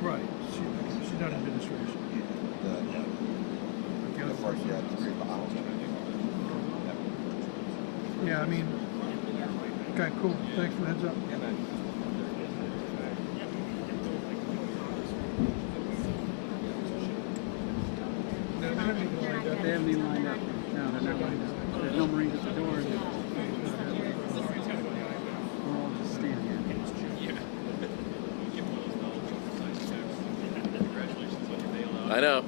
Right. She's not administration. Yeah, I mean, okay, cool. Thanks for the heads up. They haven't even lined up. No, they're not lined up. There's no Marines at the door. We're all just standing here. I know.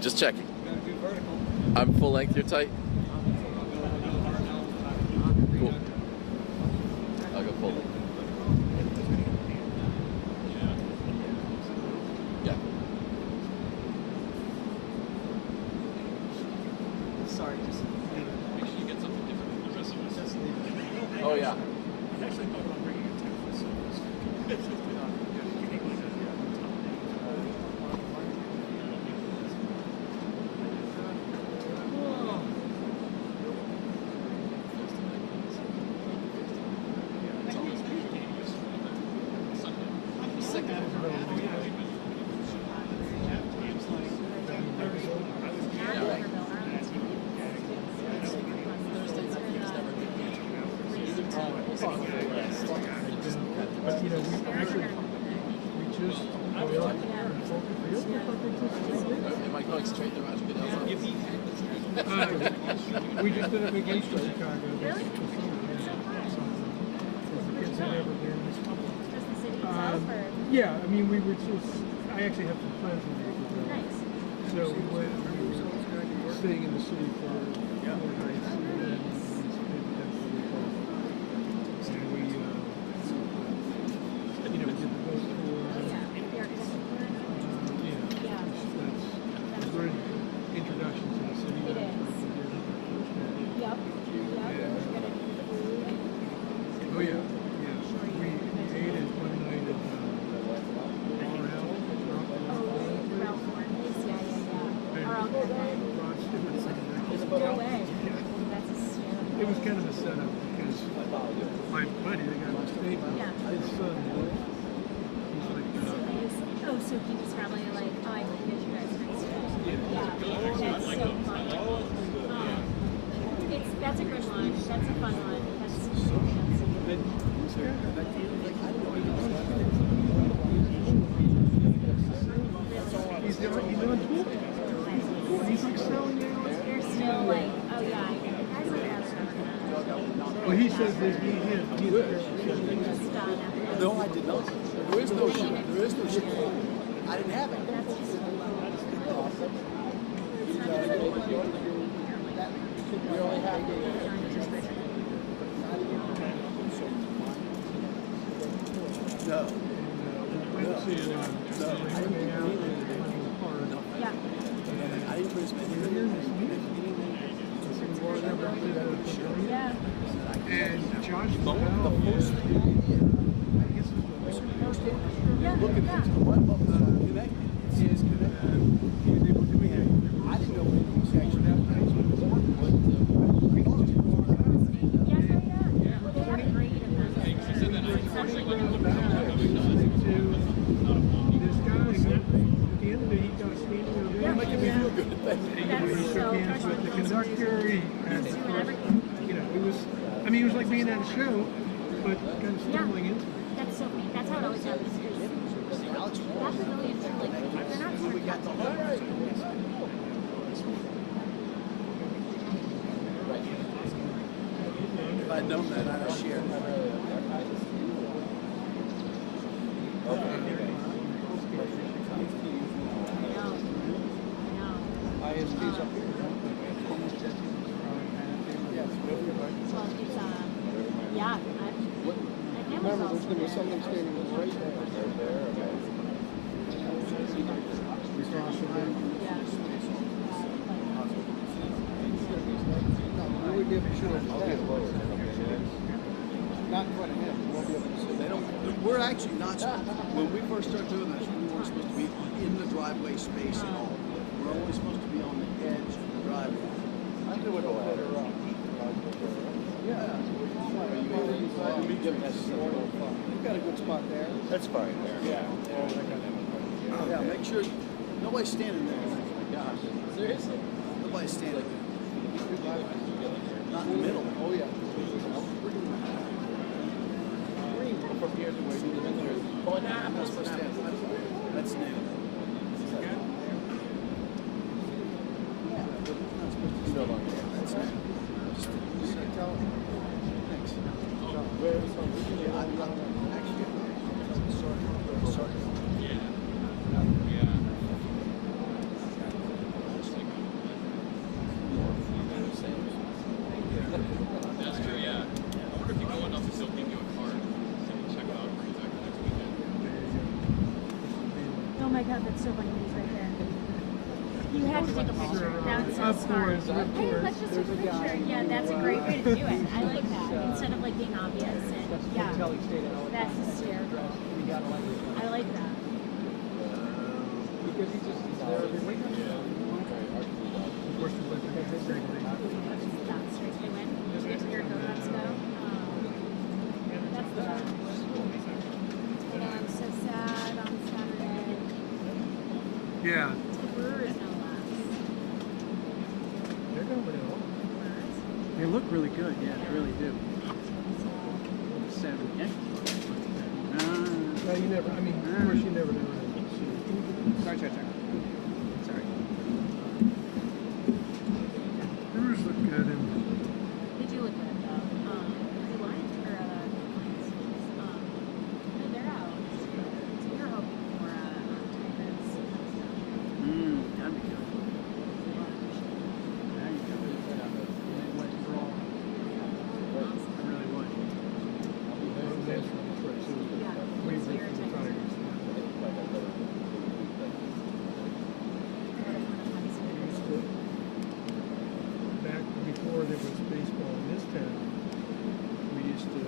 Just checking. I'm full length, you're tight? Cool. I'll go full length. Yeah. Sorry, just make sure you get something different from the rest of us. Oh yeah. Actually, no, I'm bringing it to But you know, we just Am I going straight to Roger Goodell's office? we just did a vacation in Chicago. Really? Kids had never been. Yeah, I mean, we were just. I actually have some friends in Naples. Nice. So we were staying in the city for 4 nights, and then we spent that week off. And we, you know, we did the boat tour. That's a good introduction to the city. It is. Yep. Oh yeah. We ate at one night at No way. It was kind of a setup because my buddy, the guy was staying, his son, he's like, oh, so he was probably like, oh, I think you guys are nice. Yeah, that's so fun. That's a good one. That's a fun one. That's he's doing cool. He's like selling it. You're still like, oh yeah, guys like that. Well, he says there's he No, I did not. There is no shit. There is no shit. I didn't have it. We only have No. Yeah. I didn't put as many. Yeah. And Josh The most I guess it was the most look at this. What about connected? Is connected. he was able to do it. I didn't know it was actually that nice. With the conductor, he had, you know, it was, I mean, it was like being at a show, but kind of stumbling into it. That's so neat. That's how it always happens. That pavilion, like, they're not super If I'd known that, I'd have shared. ISP's up here. Yeah. Remember, there's going to be something standing right there. No, we'd be able to shoot over that. Not in front of him. We won't be able to see. They don't. We're actually not. When we first started doing this, we weren't supposed to be in the driveway space at all. We're always supposed to be on the edge of the driveway. I'm doing go ahead. Yeah. You've got a good spot there. That's fine there. Yeah. sure nobody's standing there. Oh my gosh. Seriously? Nobody's standing there. Not in the middle. Oh yeah. From here to where you live in there. Oh, nah, I'm not supposed to stand. That's new. Still on here. That's new. You can tell. Thanks. Where is from? Yeah, I'm not actually. Sorry. Yeah. That's true, yeah. I wonder if you go enough to still give you a card. So you check it out for exactly next weekend. Oh my god, that's so funny. He's right there. You had to take a picture. That's so Of smart. course, of Hey, course. let's just take a picture. Yeah, that's a great way to do it. I like that. Instead of like being obvious. And, yeah. That's hysterical. I like that. Because he's just there every week. Of course, we went to the Bethesda. That's straight to win. Here it goes. Let's go. That's the best. I know, I'm so sad on Saturday. Yeah. The Brewers no less. They're going with it all. Brewers. They look really good, yeah, they really do. 7. Yeah. Well, you never, I mean, of course, you never know. Sorry. Brewers look good, and They do look good though. The Lions or no, they're out. So we're hoping for Tigers. That'd be good. There you go. Midwest brawl. I really would. that's Detroit, too. Yeah, We so root you're a for the Tigers. Tigers. Back before there was baseball in this town, we used to,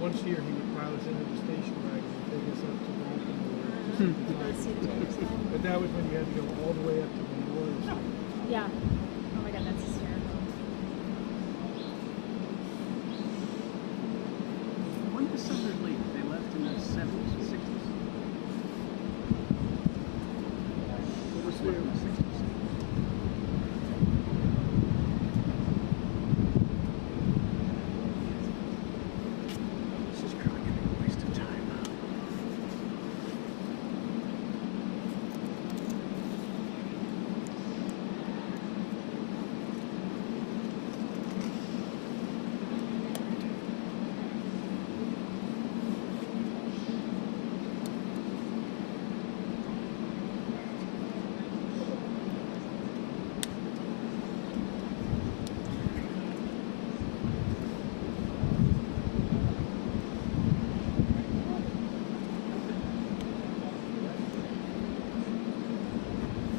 once a year he would pile us into the station wagon and take us up to Baltimore. Go see the Tigers game. But that was when you had to go all the way up to Memorial Street. Yeah. Oh my god, that's hysterical. When did the Southern leave? They left in the 70s and 60s. What was there in the 60s? This is really getting a waste of time.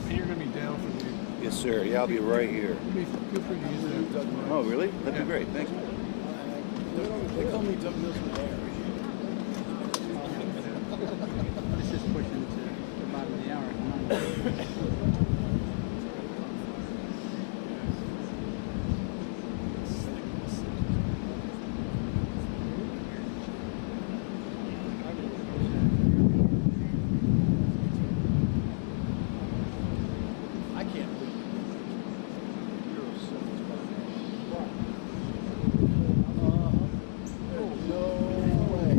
You're going to be down for the, Yes, sir. Yeah, I'll be right here. feel free to use that tomorrow. Oh, really? That'd be great. Thanks. They call me Doug Mills with air. This is pushing to the bottom of the hour. I can't believe it. You're so much better. No way.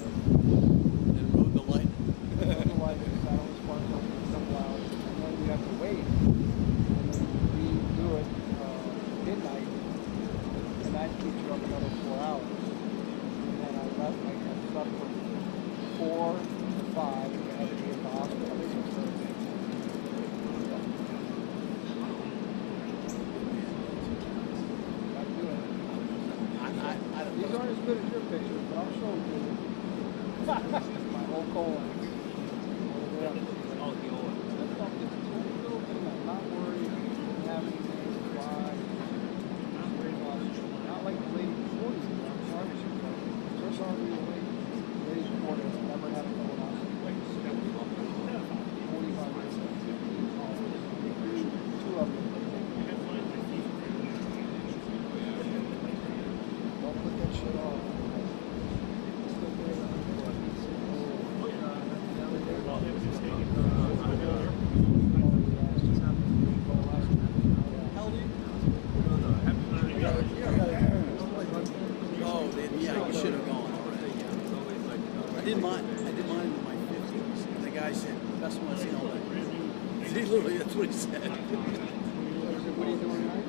And rode the light. I don't These know. aren't as good as your pictures, but I'll show you. My whole colon. Oh, the old. I'm not worried. Didn't have anything to fly. Not worried about it. Not like the lady before you. I'm sorry, she's like, so sorry we were late. The lady before you never had a colonoscopy. 45 minutes. 2 of them. he said. What are you doing tonight?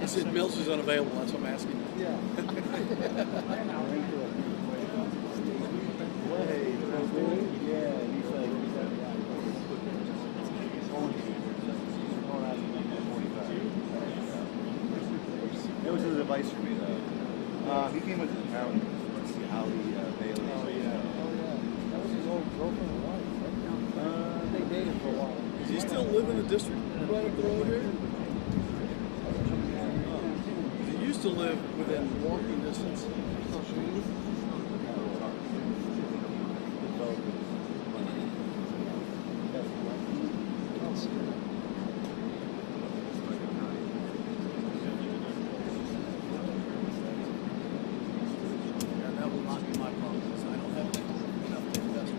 He said Mills is unavailable, that's what I'm asking. Yeah. That was his advice for me, though. He came with the town to see how the Bailey. Oh yeah. That was his old girlfriend and wife, right? They dated for a while. Does he still live in the district right up the road here? He used to live within walking distance. Yeah, that will not be my problem, because I don't have enough to invest.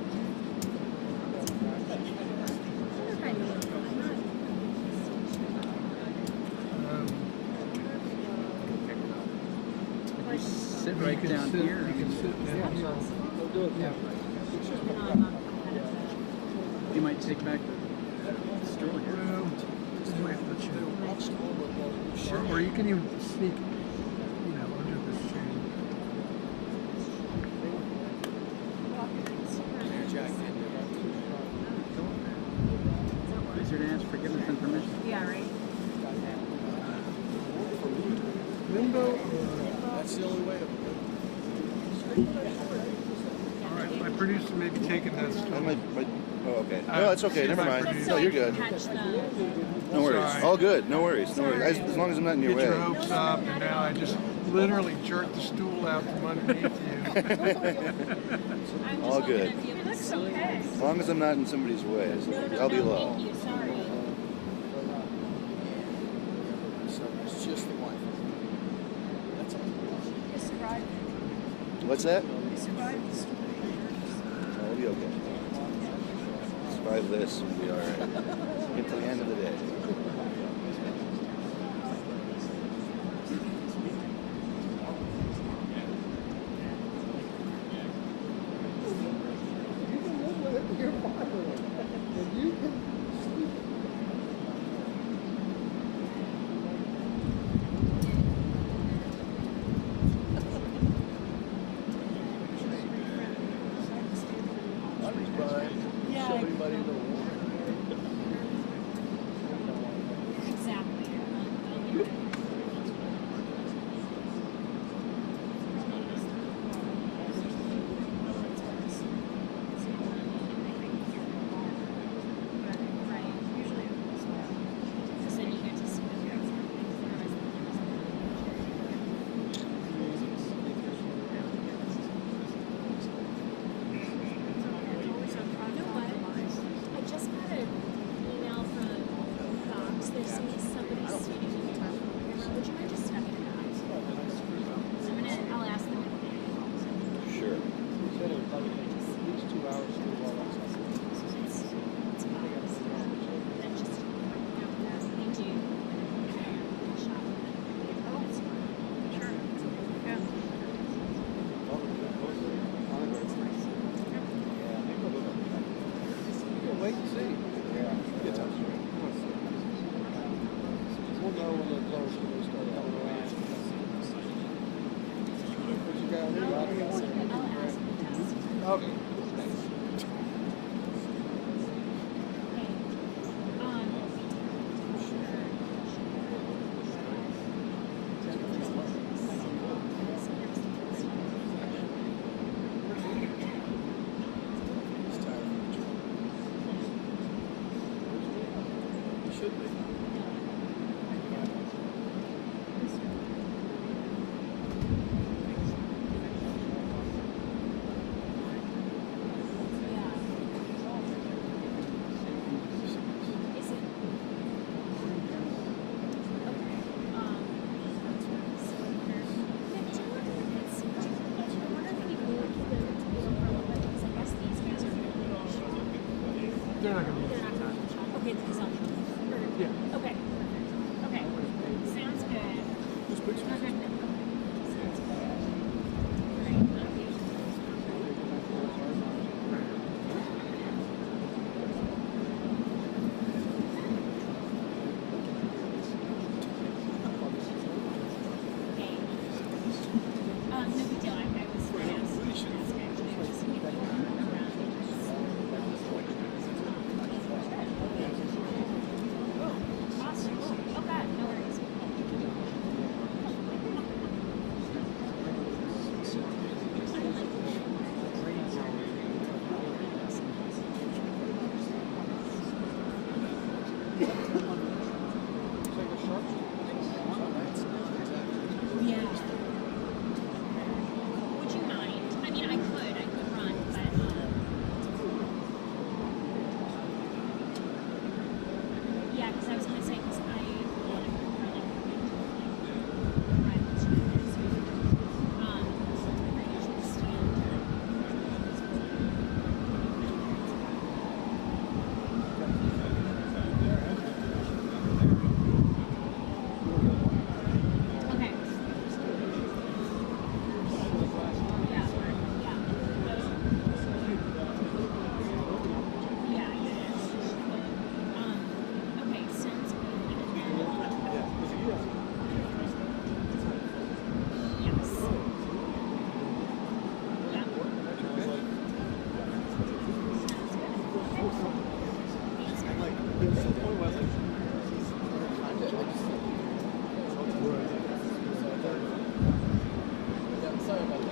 Sit You right can down sit- here. You can sit down here. They'll do it. Yeah. You might take back the stool here. Well, just might let you. Or you can even sneak, under this chain. Easier to ask forgiveness than permission. Yeah, right. Limbo. That's the only way to. All right, my producer may be taking this. Oh, okay. No, it's okay. Never mind. No, you're good. No worries. Sorry. All good. No worries. No worries. As long as I'm not in your Get way. your hopes up, and now I just literally jerked the stool out from underneath you. All good. It looks okay. As long as I'm not in somebody's way, I'll be low. Thank you. Sorry. So it's just the wife. That's all. You survived. What's that? You survived the story. I'll be okay. Survive this and be all right. Get to the end of the day. You can live with it. You're fine with it. And you can sleep. Yeah. Show anybody the war. Exactly. Right. Usually it goes well. Because then you get to see the guys. You know what? I just got an email from Fox. There's somebody speaking in the telephone camera. Would you mind just stepping it out? I'll ask them if they call. Sure. He said it was like at least 2 hours to do all that stuff. It's Fox. Then just thank you. Sure. Yeah. We'll wait and see. Good times. We'll know when they're close when they start coming around. What you got? I'll ask them. Okay. He's tired. He should be. They're not going to be. Okay, because I'll. Yeah. Okay. Okay. Sounds good. Whose picture? Sounds good. Right. Sorry about that.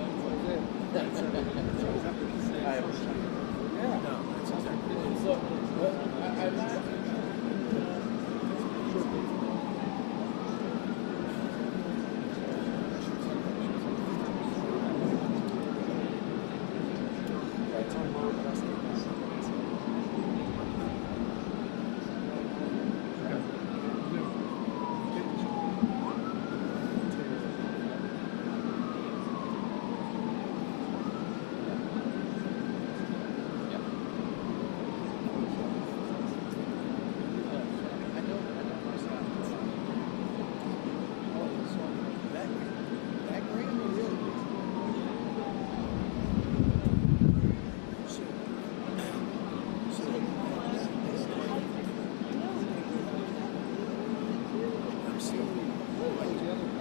So, I imagine.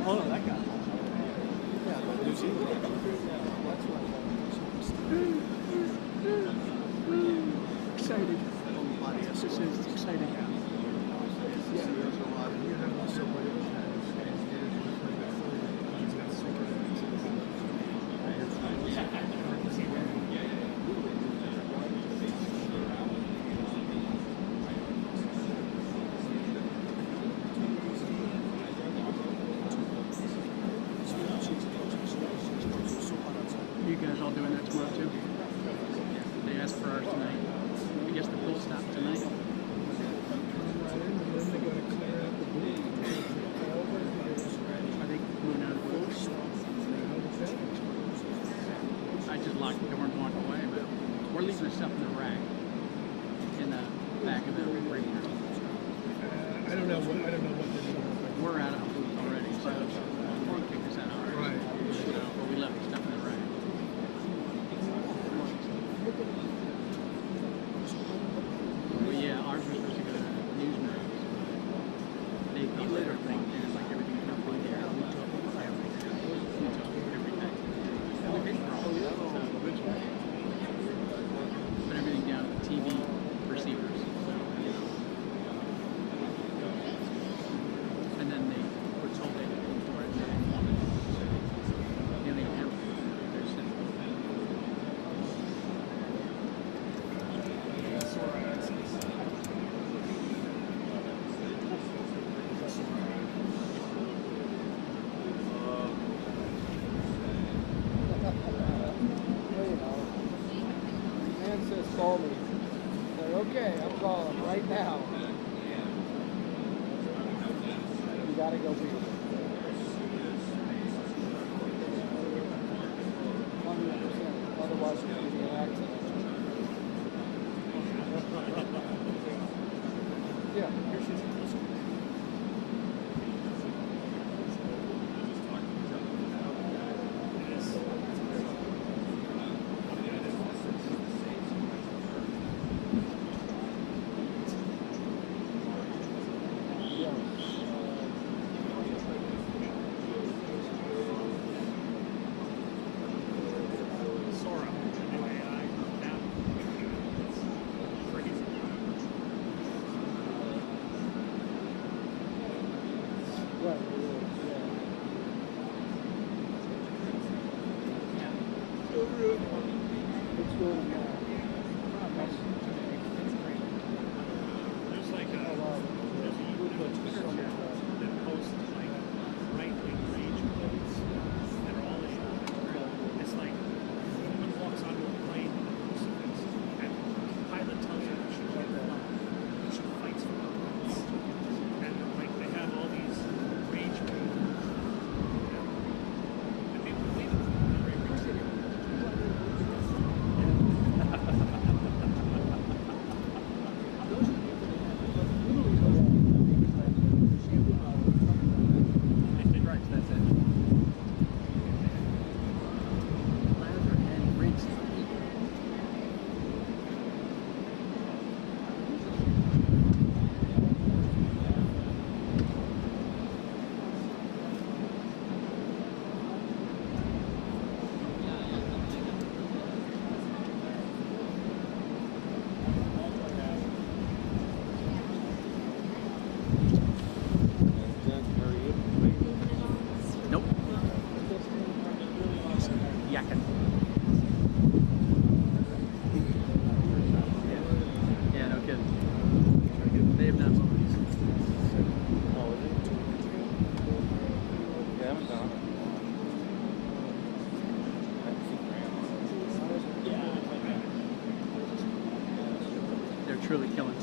Oh, that guy. New Zealand. Excited. This is exciting. Yeah, there's a lot of You have somebody else You guys all doing that tomorrow too? They asked for ours tonight. I guess the full stop tonight. and then they got to clear out the booth. Are they moving out of the booth? I just locked the door and walked away, but we're leaving the stuff in the rack in the back of the refrigerator. I don't know what they're doing. We're out of the booth already, so Ford kicked us out already. Right. So, but we left the stuff in the rack. Well, yeah, ours was supposed to go to Newsmax. They thought later walked in, like everything was up on there. We took everything. We took everything. And we paid for all of it. Put everything down to the TV receivers. So, and then they were told they could pay for it. They don't even have it. They're sitting. Man says call me. Say, okay, I'm calling right now. You gotta go be. 100%. Otherwise, it's gonna be an accident. Yeah.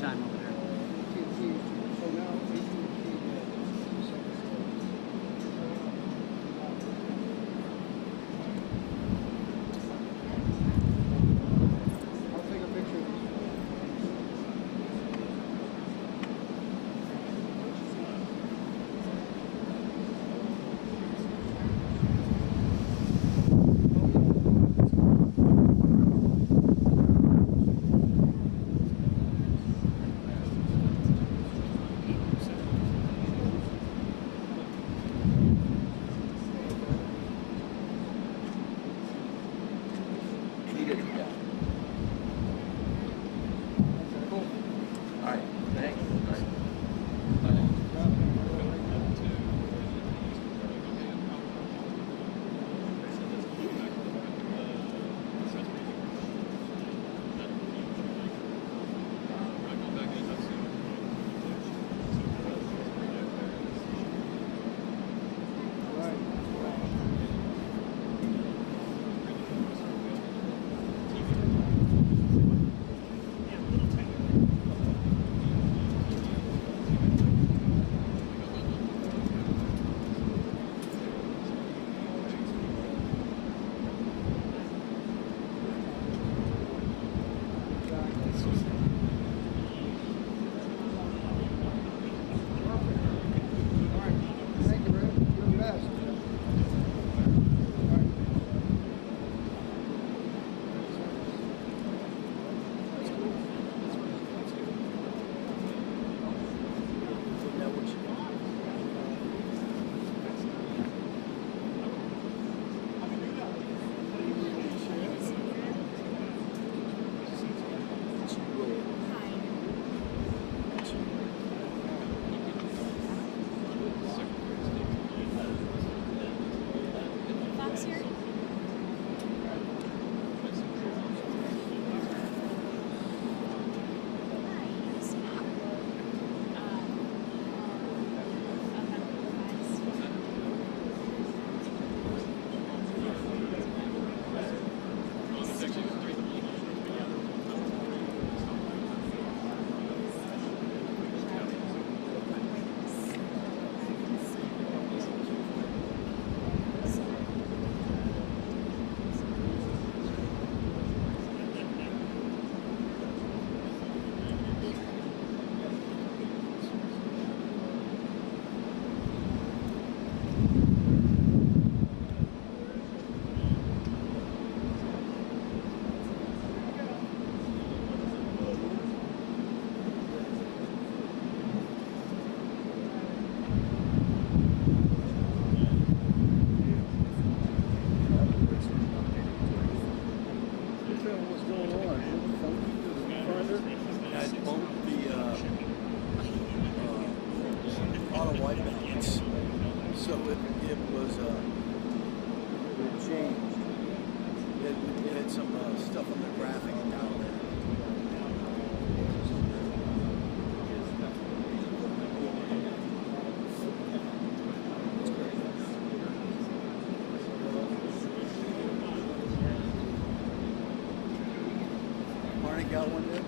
time over there. AT&T. So now AT&T. I'll take a picture of this. He did, yeah. Cool. All right, thanks. All right. Thank you, Rick. You're the best. All right. Fox here? What's going on? I bumped the auto white balance, so it was it changed. It had some stuff on the graphic down there. Marty got one there?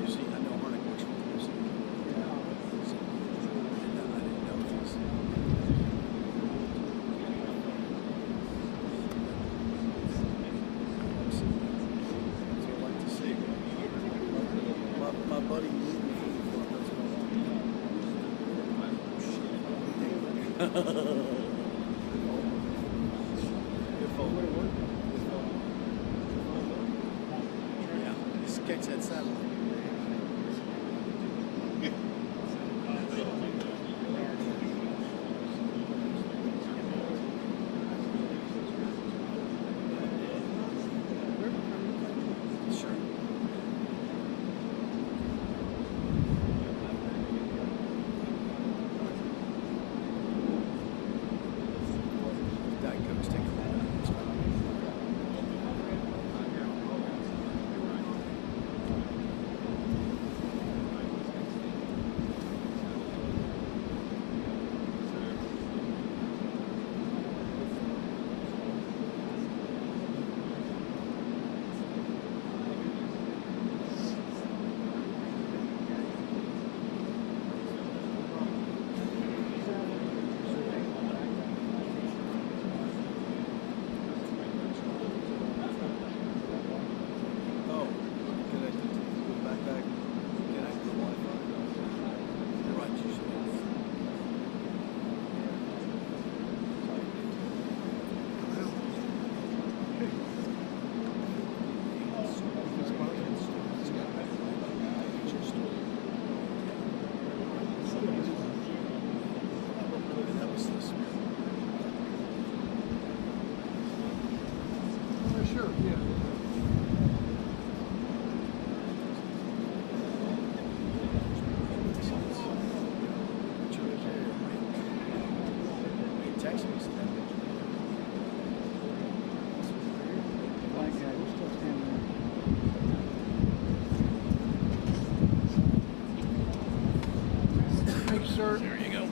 You see, I know Marty works with this. I didn't know this. That's what I like to see. My buddy moved me. Yeah, just catch that satellite. Sure. Diet Coke's taking that out. Sure, yeah. Thank you, sir. There you go.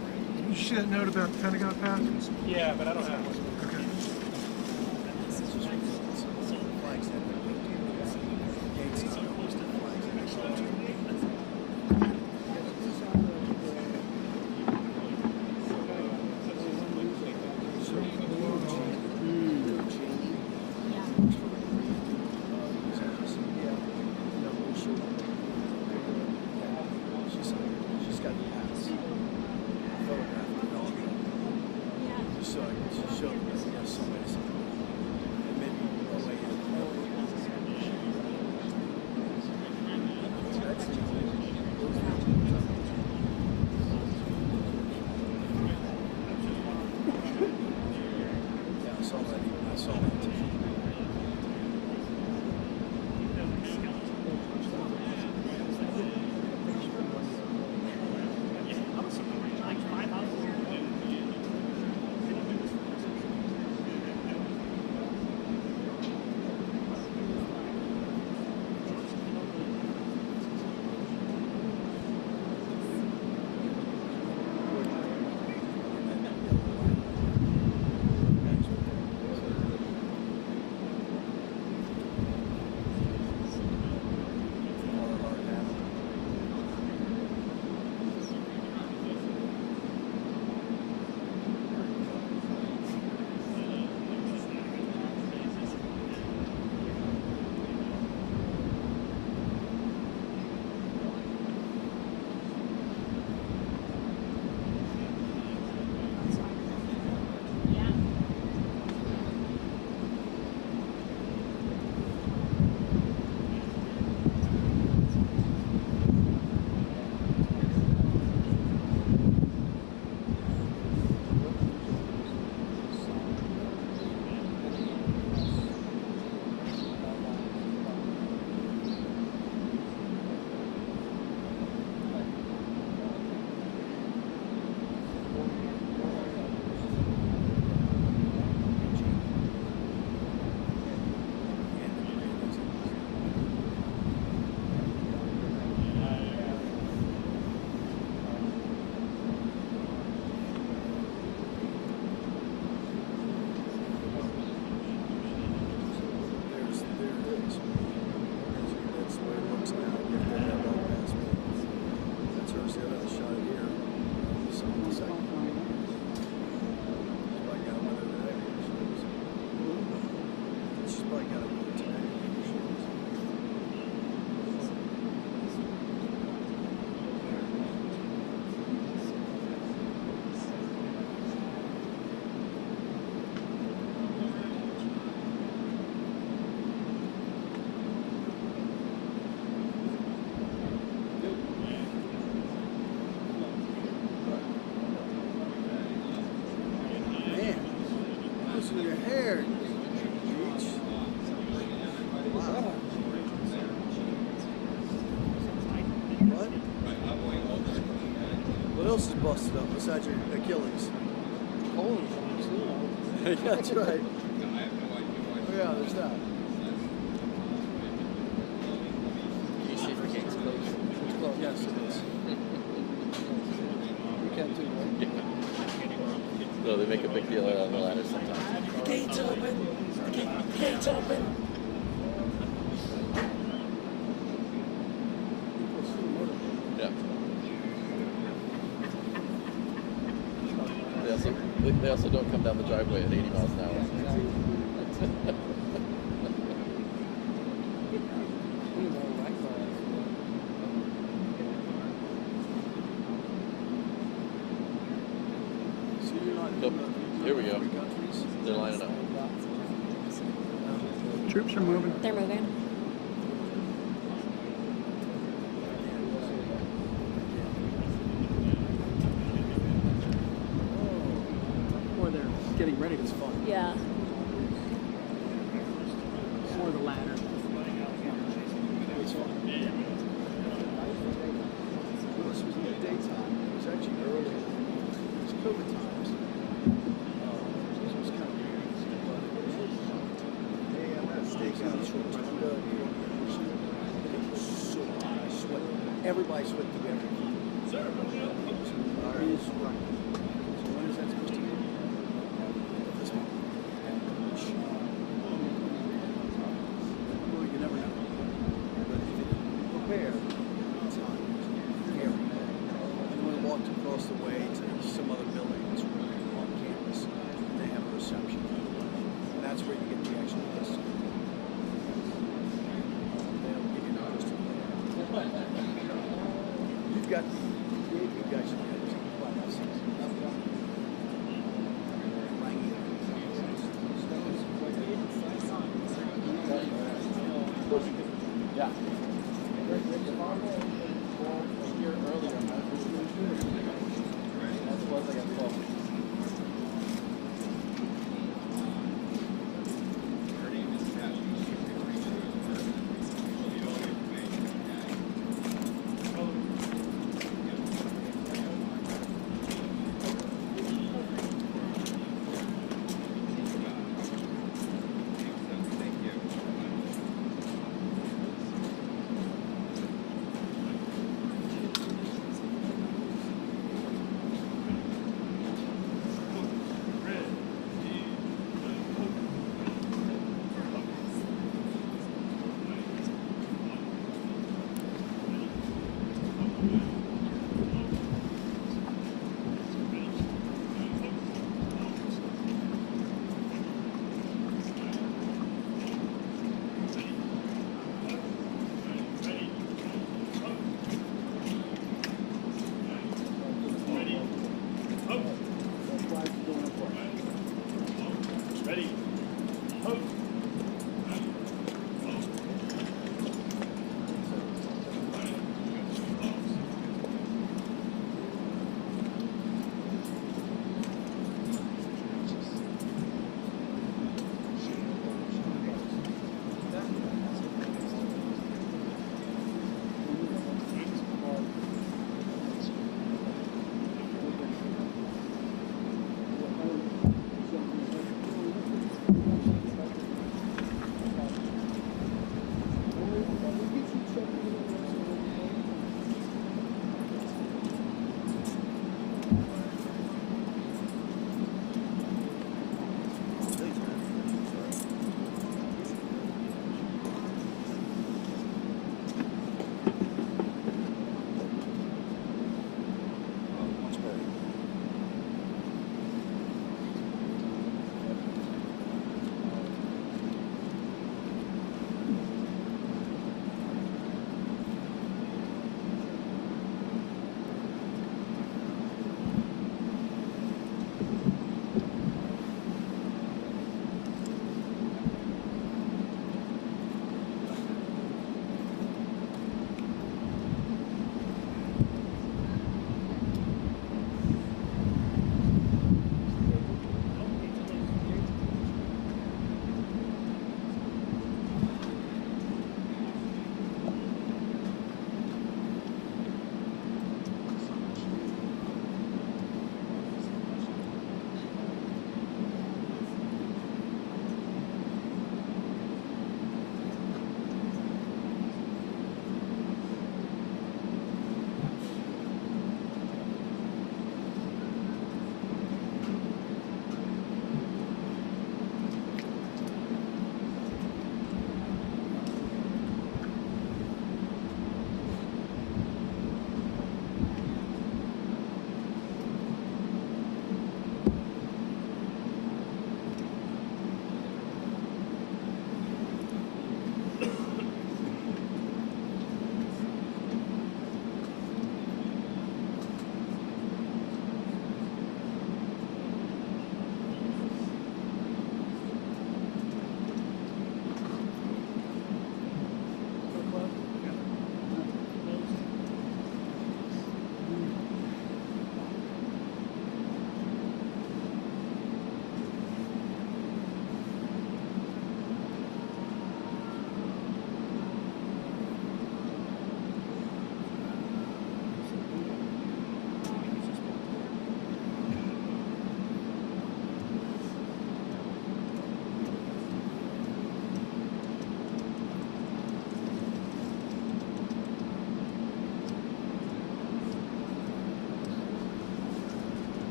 You see that note about Pentagon Pass? Yeah, but I don't have one. Okay. Your hair. Wow. What? What else is busted up besides your Achilles? Yeah, that's right. Oh yeah, there's that. Can you see if the gate's closed? It's closed. Yes, it is. You can't do that. No, they make a big deal out of the ladder sometimes. The gate's open! The gate's open! Yeah. They also don't come down the driveway at 80 miles an hour. Nope. Here we go. They're lining up. Troops are moving. They're moving. Or they're getting ready to spawn. Yeah. More the latter. It's on. Well, this was in the daytime. It was actually early. It was COVID times. This was kind of weird. But hey, I'm at steakhouse from Bethesda. It was so hot. I sweat. Everybody sweat through everything. Sir, all right. Is right. So when is that supposed to be? This one. Well, you never know. But if you prepare, it's hot. Scary. And when I walked across the way to some other buildings on campus, they have a reception. And that's where you get the actual list. They don't give you the list there. You've got the you guys should get it. Yeah. Here earlier, that was like at 12.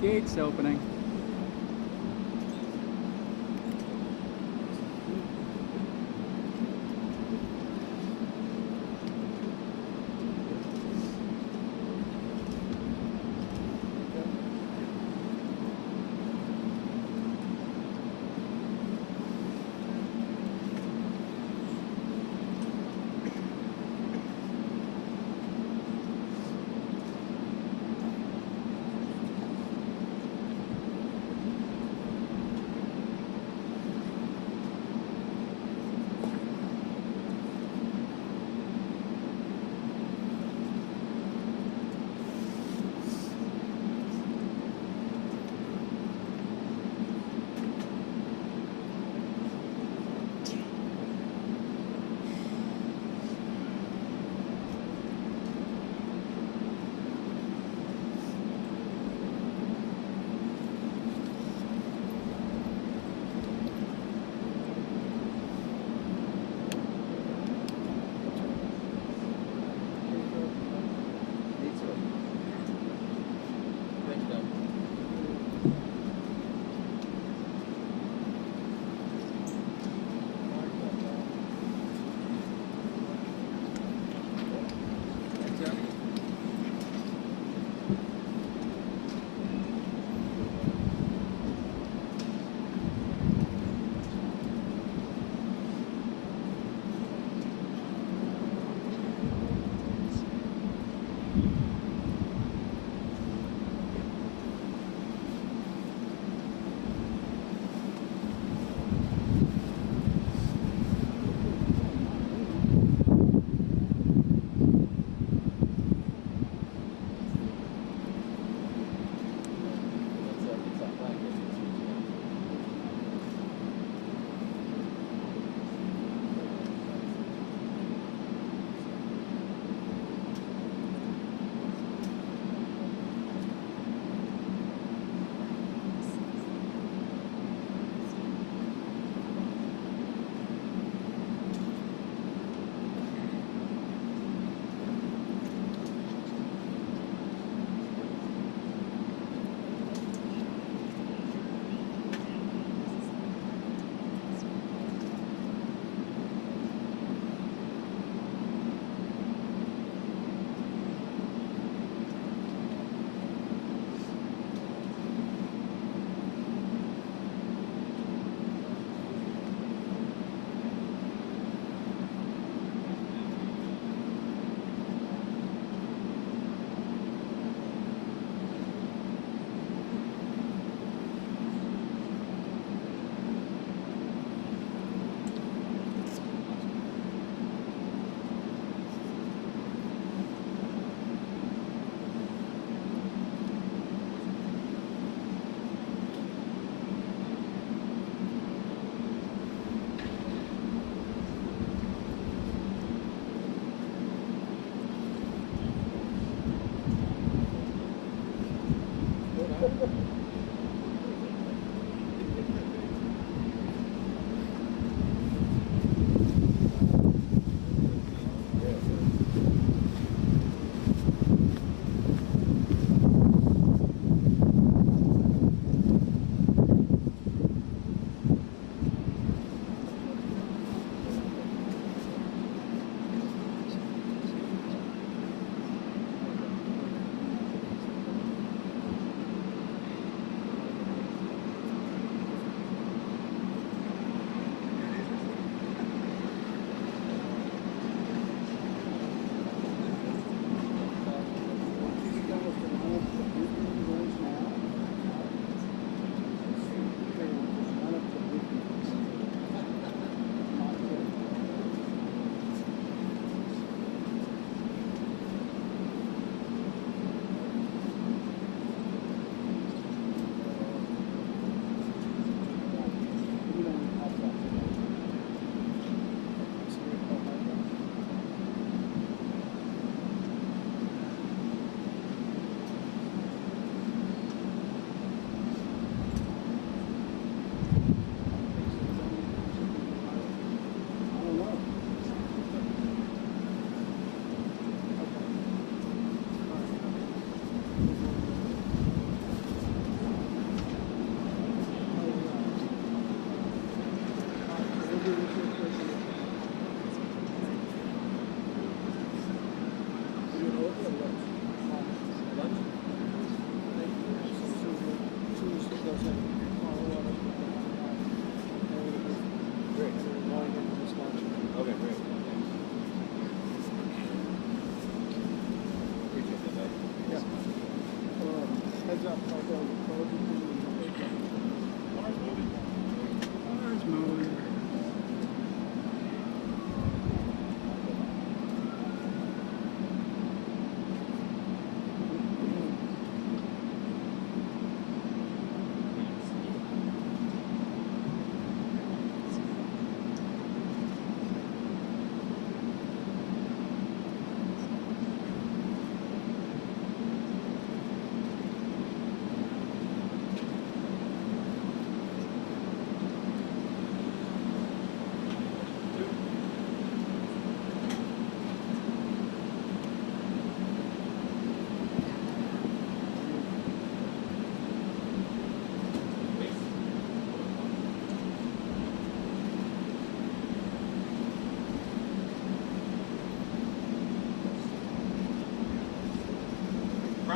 Gates opening.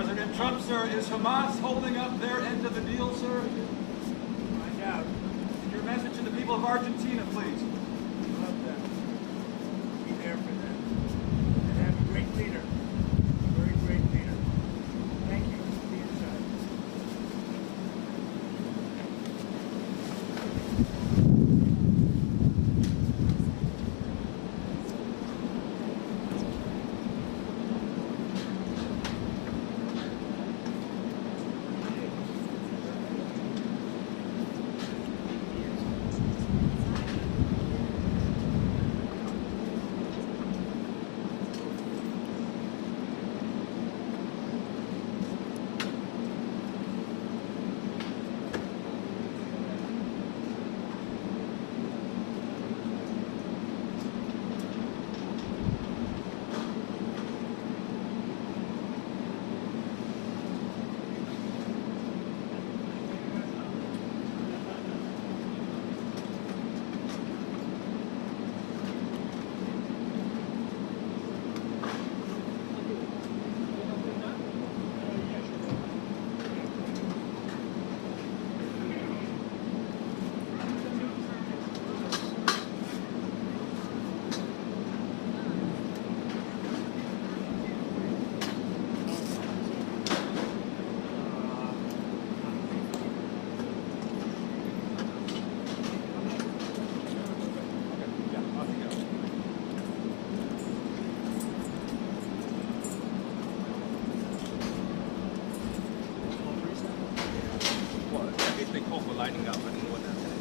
President Trump, sir, is Hamas holding up their end of the deal, sir? Find out. Your message to the people of Argentina, please. Love them. Be there for them. And have a great leader. A very great leader. Thank you. Be inside. lining up. I didn't know what that meant.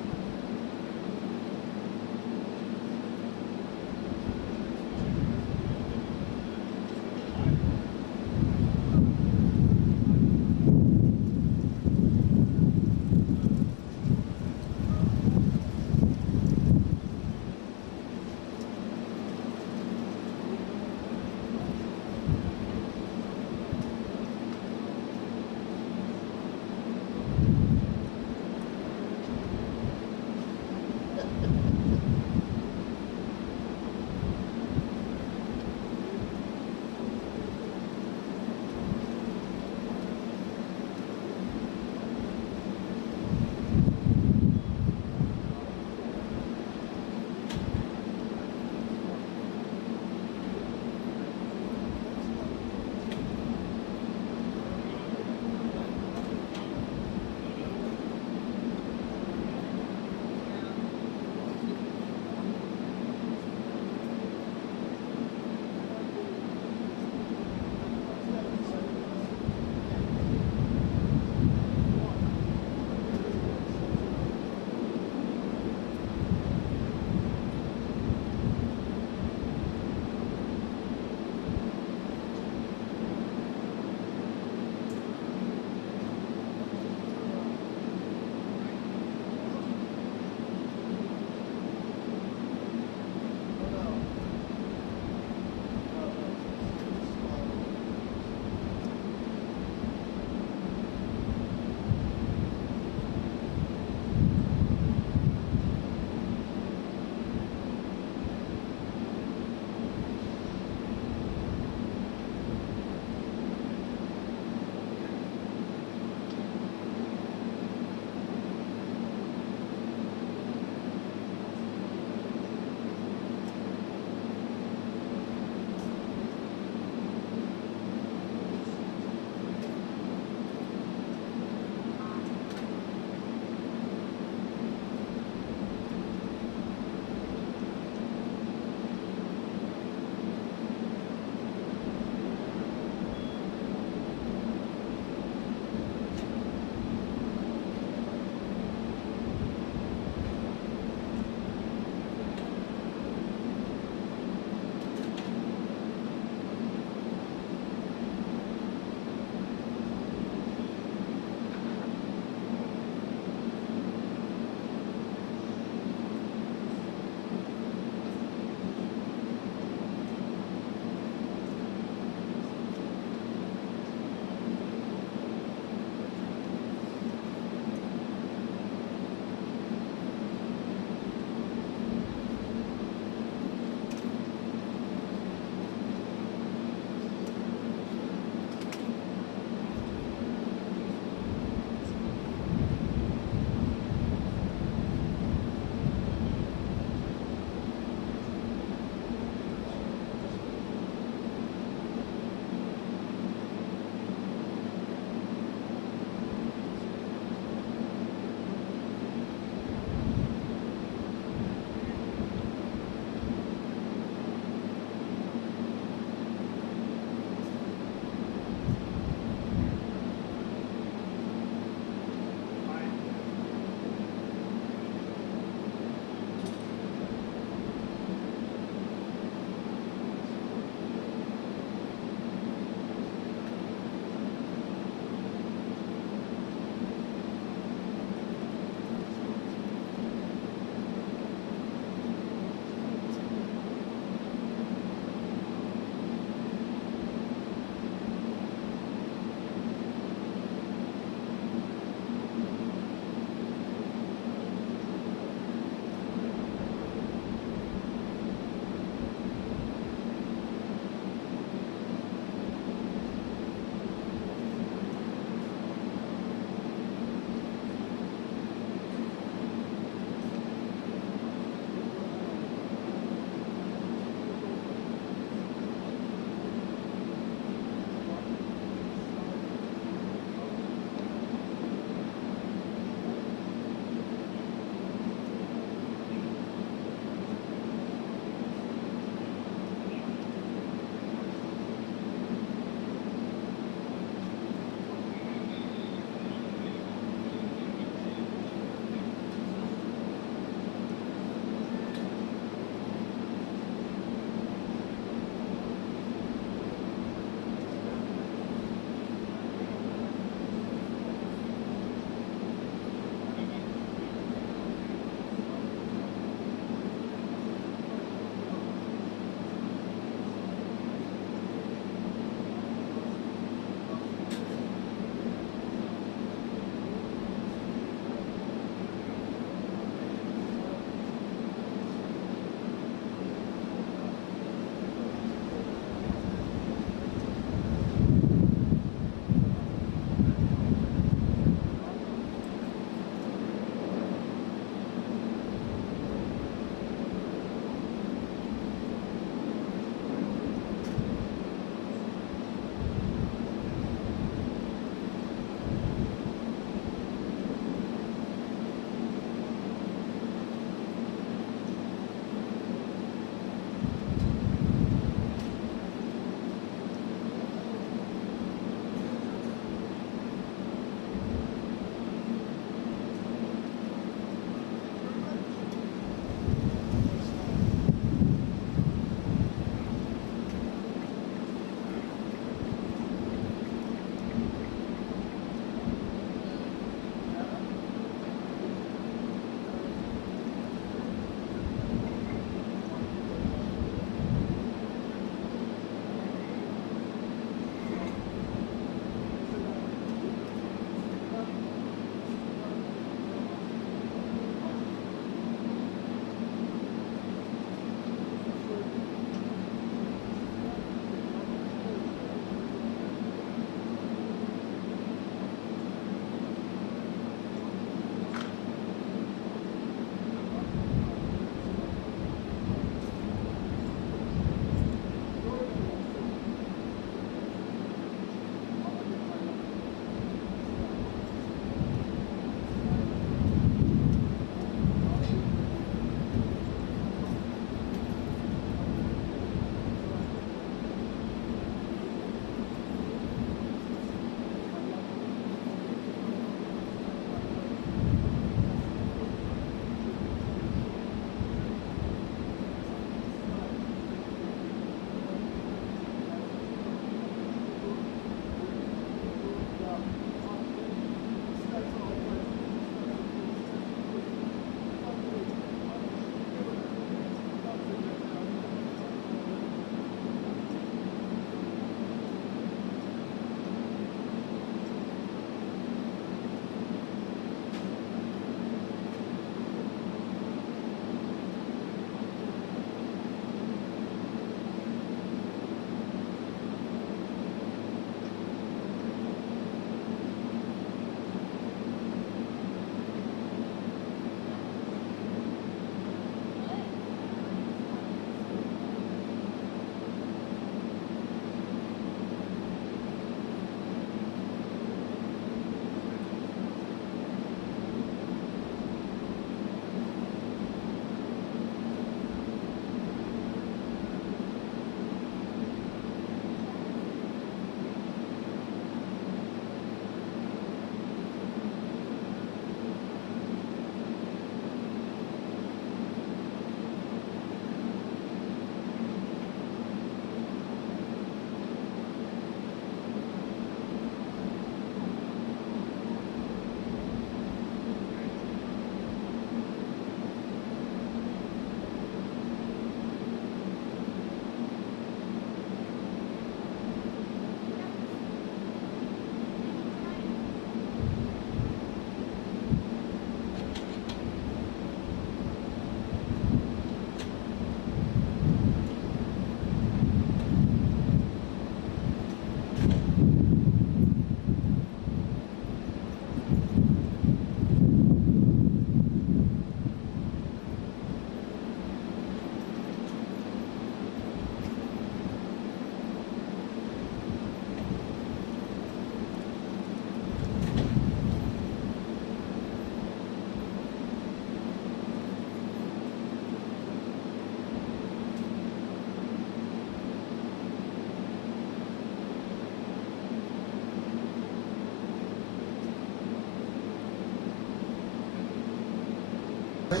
Well,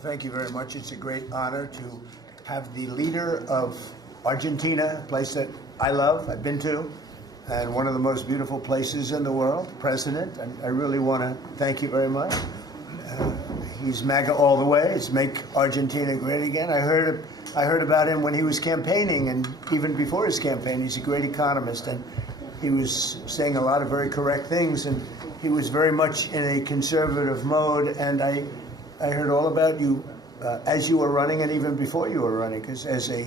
thank you very much. It's a great honor to have the leader of Argentina, a place that I love, I've been to, and one of the most beautiful places in the world, President. And I really want to thank you very much. He's MAGA all the way. It's Make Argentina Great Again. I heard about him when he was campaigning, and even before his campaign. He's a great economist, and he was saying a lot of very correct things, and he was very much in a conservative mode. And I heard all about you as you were running and even before you were running, because as a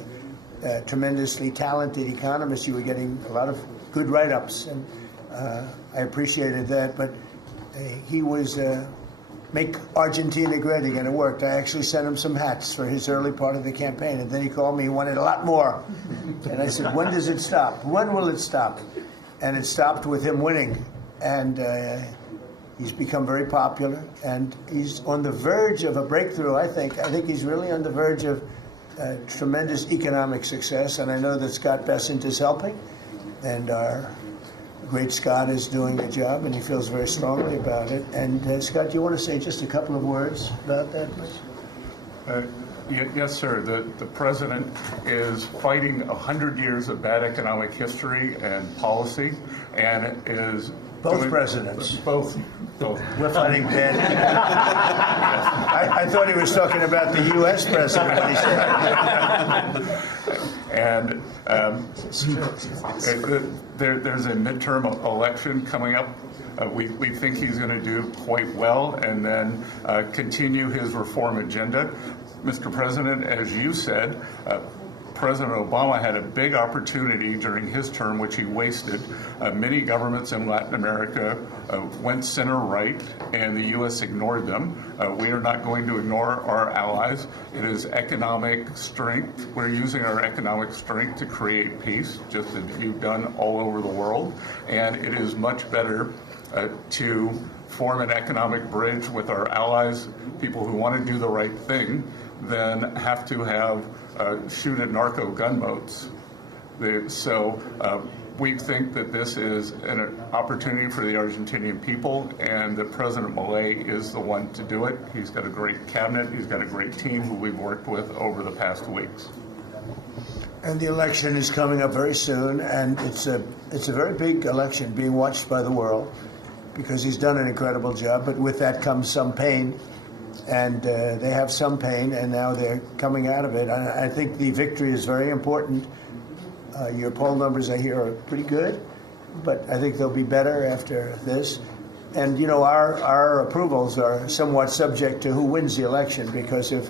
tremendously talented economist, you were getting a lot of good write-ups, and I appreciated that. But he was Make Argentina Great Again. It worked. I actually sent him some hats for his early part of the campaign, and then he called me. He wanted a lot more. And I said, when does it stop? When will it stop? And it stopped with him winning. And he's become very popular, and he's on the verge of a breakthrough, I think. I think he's really on the verge of tremendous economic success, and I know that Scott Bessent is helping, and our great Scott is doing the job, and he feels very strongly about it. And Scott, do you want to say just a couple of words about that, please? Yes, sir. The president is fighting 100 years of bad economic history and policy, and is both presidents. Both. We're fighting bad. I thought he was talking about the U.S. president when he said. And there's a midterm election coming up. We think he's going to do quite well, and then continue his reform agenda. Mr. President, as you said, President Obama had a big opportunity during his term, which he wasted. Many governments in Latin America went center-right, and the U.S. ignored them. We are not going to ignore our allies. It is economic strength. We're using our economic strength to create peace, just as you've done all over the world. And it is much better to form an economic bridge with our allies, people who want to do the right thing, than have to have shoot at narco gunboats. So we think that this is an opportunity for the Argentinian people, and that President Milei is the one to do it. He's got a great cabinet. He's got a great team who we've worked with over the past weeks. And the election is coming up very soon, and it's a very big election being watched by the world, because he's done an incredible job. But with that comes some pain. And they have some pain, and now they're coming out of it. And I think the victory is very important. Your poll numbers, I hear, are pretty good, but I think they'll be better after this. And, you know, our approvals are somewhat subject to who wins the election, because if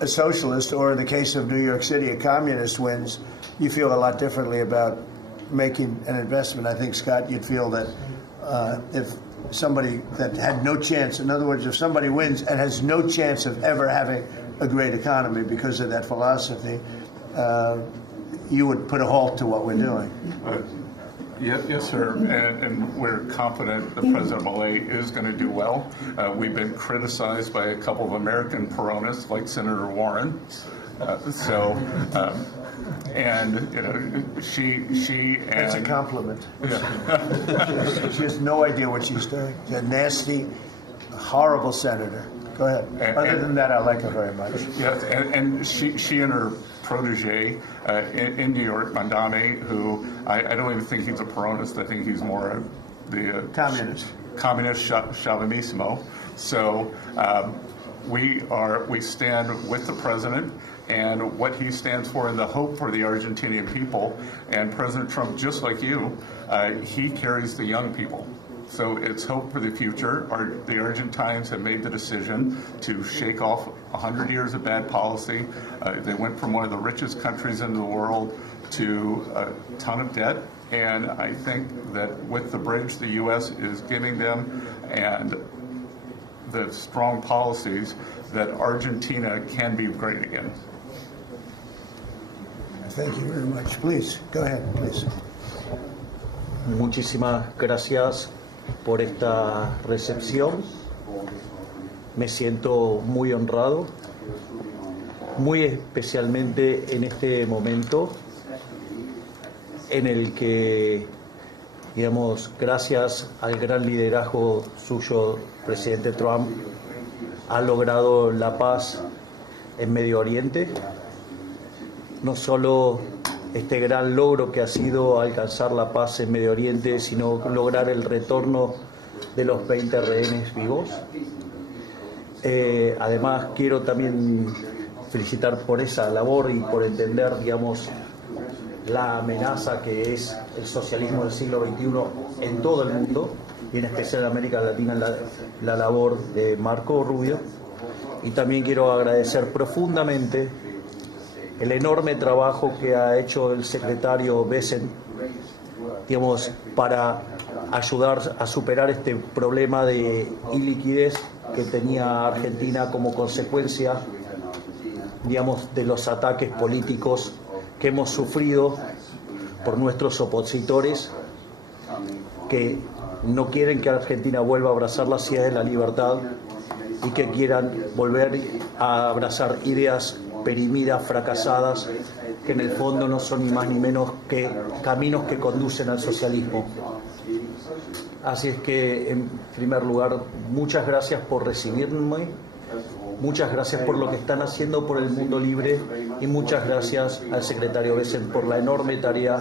a socialist, or in the case of New York City, a communist wins, you feel a lot differently about making an investment. I think, Scott, you'd feel that if somebody that had no chance, in other words, if somebody wins and has no chance of ever having a great economy because of that philosophy, you would put a halt to what we're doing. Yes, sir, and we're confident that President Milei is going to do well. We've been criticized by a couple of American Peronists, like Senator Warren. And you know, she and that's a compliment. Yeah. She has no idea what she's doing. She's a nasty, horrible senator. Go ahead. Other than that, I like her very much. Yes, and she and her protege in New York, Mandame, who I don't even think he's a Peronist. I think he's more the communist Chauvinismo. So we stand with the president and what he stands for, and the hope for the Argentinian people. And President Trump, just like you, he carries the young people. So it's hope for the future. The Argentines have made the decision to shake off 100 years of bad policy. They went from one of the richest countries in the world to a ton of debt. And I think that with the bridge the U.S. is giving them and the strong policies, that Argentina can be great again. Thank you very much. Please, go ahead, please. Muchísimas gracias, por esta recepción. Me siento muy honrado, muy especialmente en este momento en el que, digamos, gracias al gran liderazgo suyo, presidente Trump ha logrado la paz en Medio Oriente. No solo este gran logro que ha sido alcanzar la paz en Medio Oriente, sino lograr el retorno de los 20 rehenes vivos. Además, quiero también felicitar por esa labor y por entender, digamos, la amenaza que es el socialismo del siglo XXI en todo el mundo, y en especial en América Latina, la labor de Marco Rubio. Y también quiero agradecer profundamente el enorme trabajo que ha hecho el secretario Bethesda, digamos, para ayudar a superar este problema de iliquidez que tenía Argentina como consecuencia, digamos, de los ataques políticos que hemos sufrido por nuestros opositores que no quieren que Argentina vuelva a abrazar las ideas de la libertad y que quieran volver a abrazar ideas perimidas, fracasadas, que en el fondo no son ni más ni menos que caminos que conducen al socialismo. Así es que, en primer lugar, muchas gracias por recibirme, muchas gracias por lo que están haciendo por el mundo libre y muchas gracias al secretario Bessel por la enorme tarea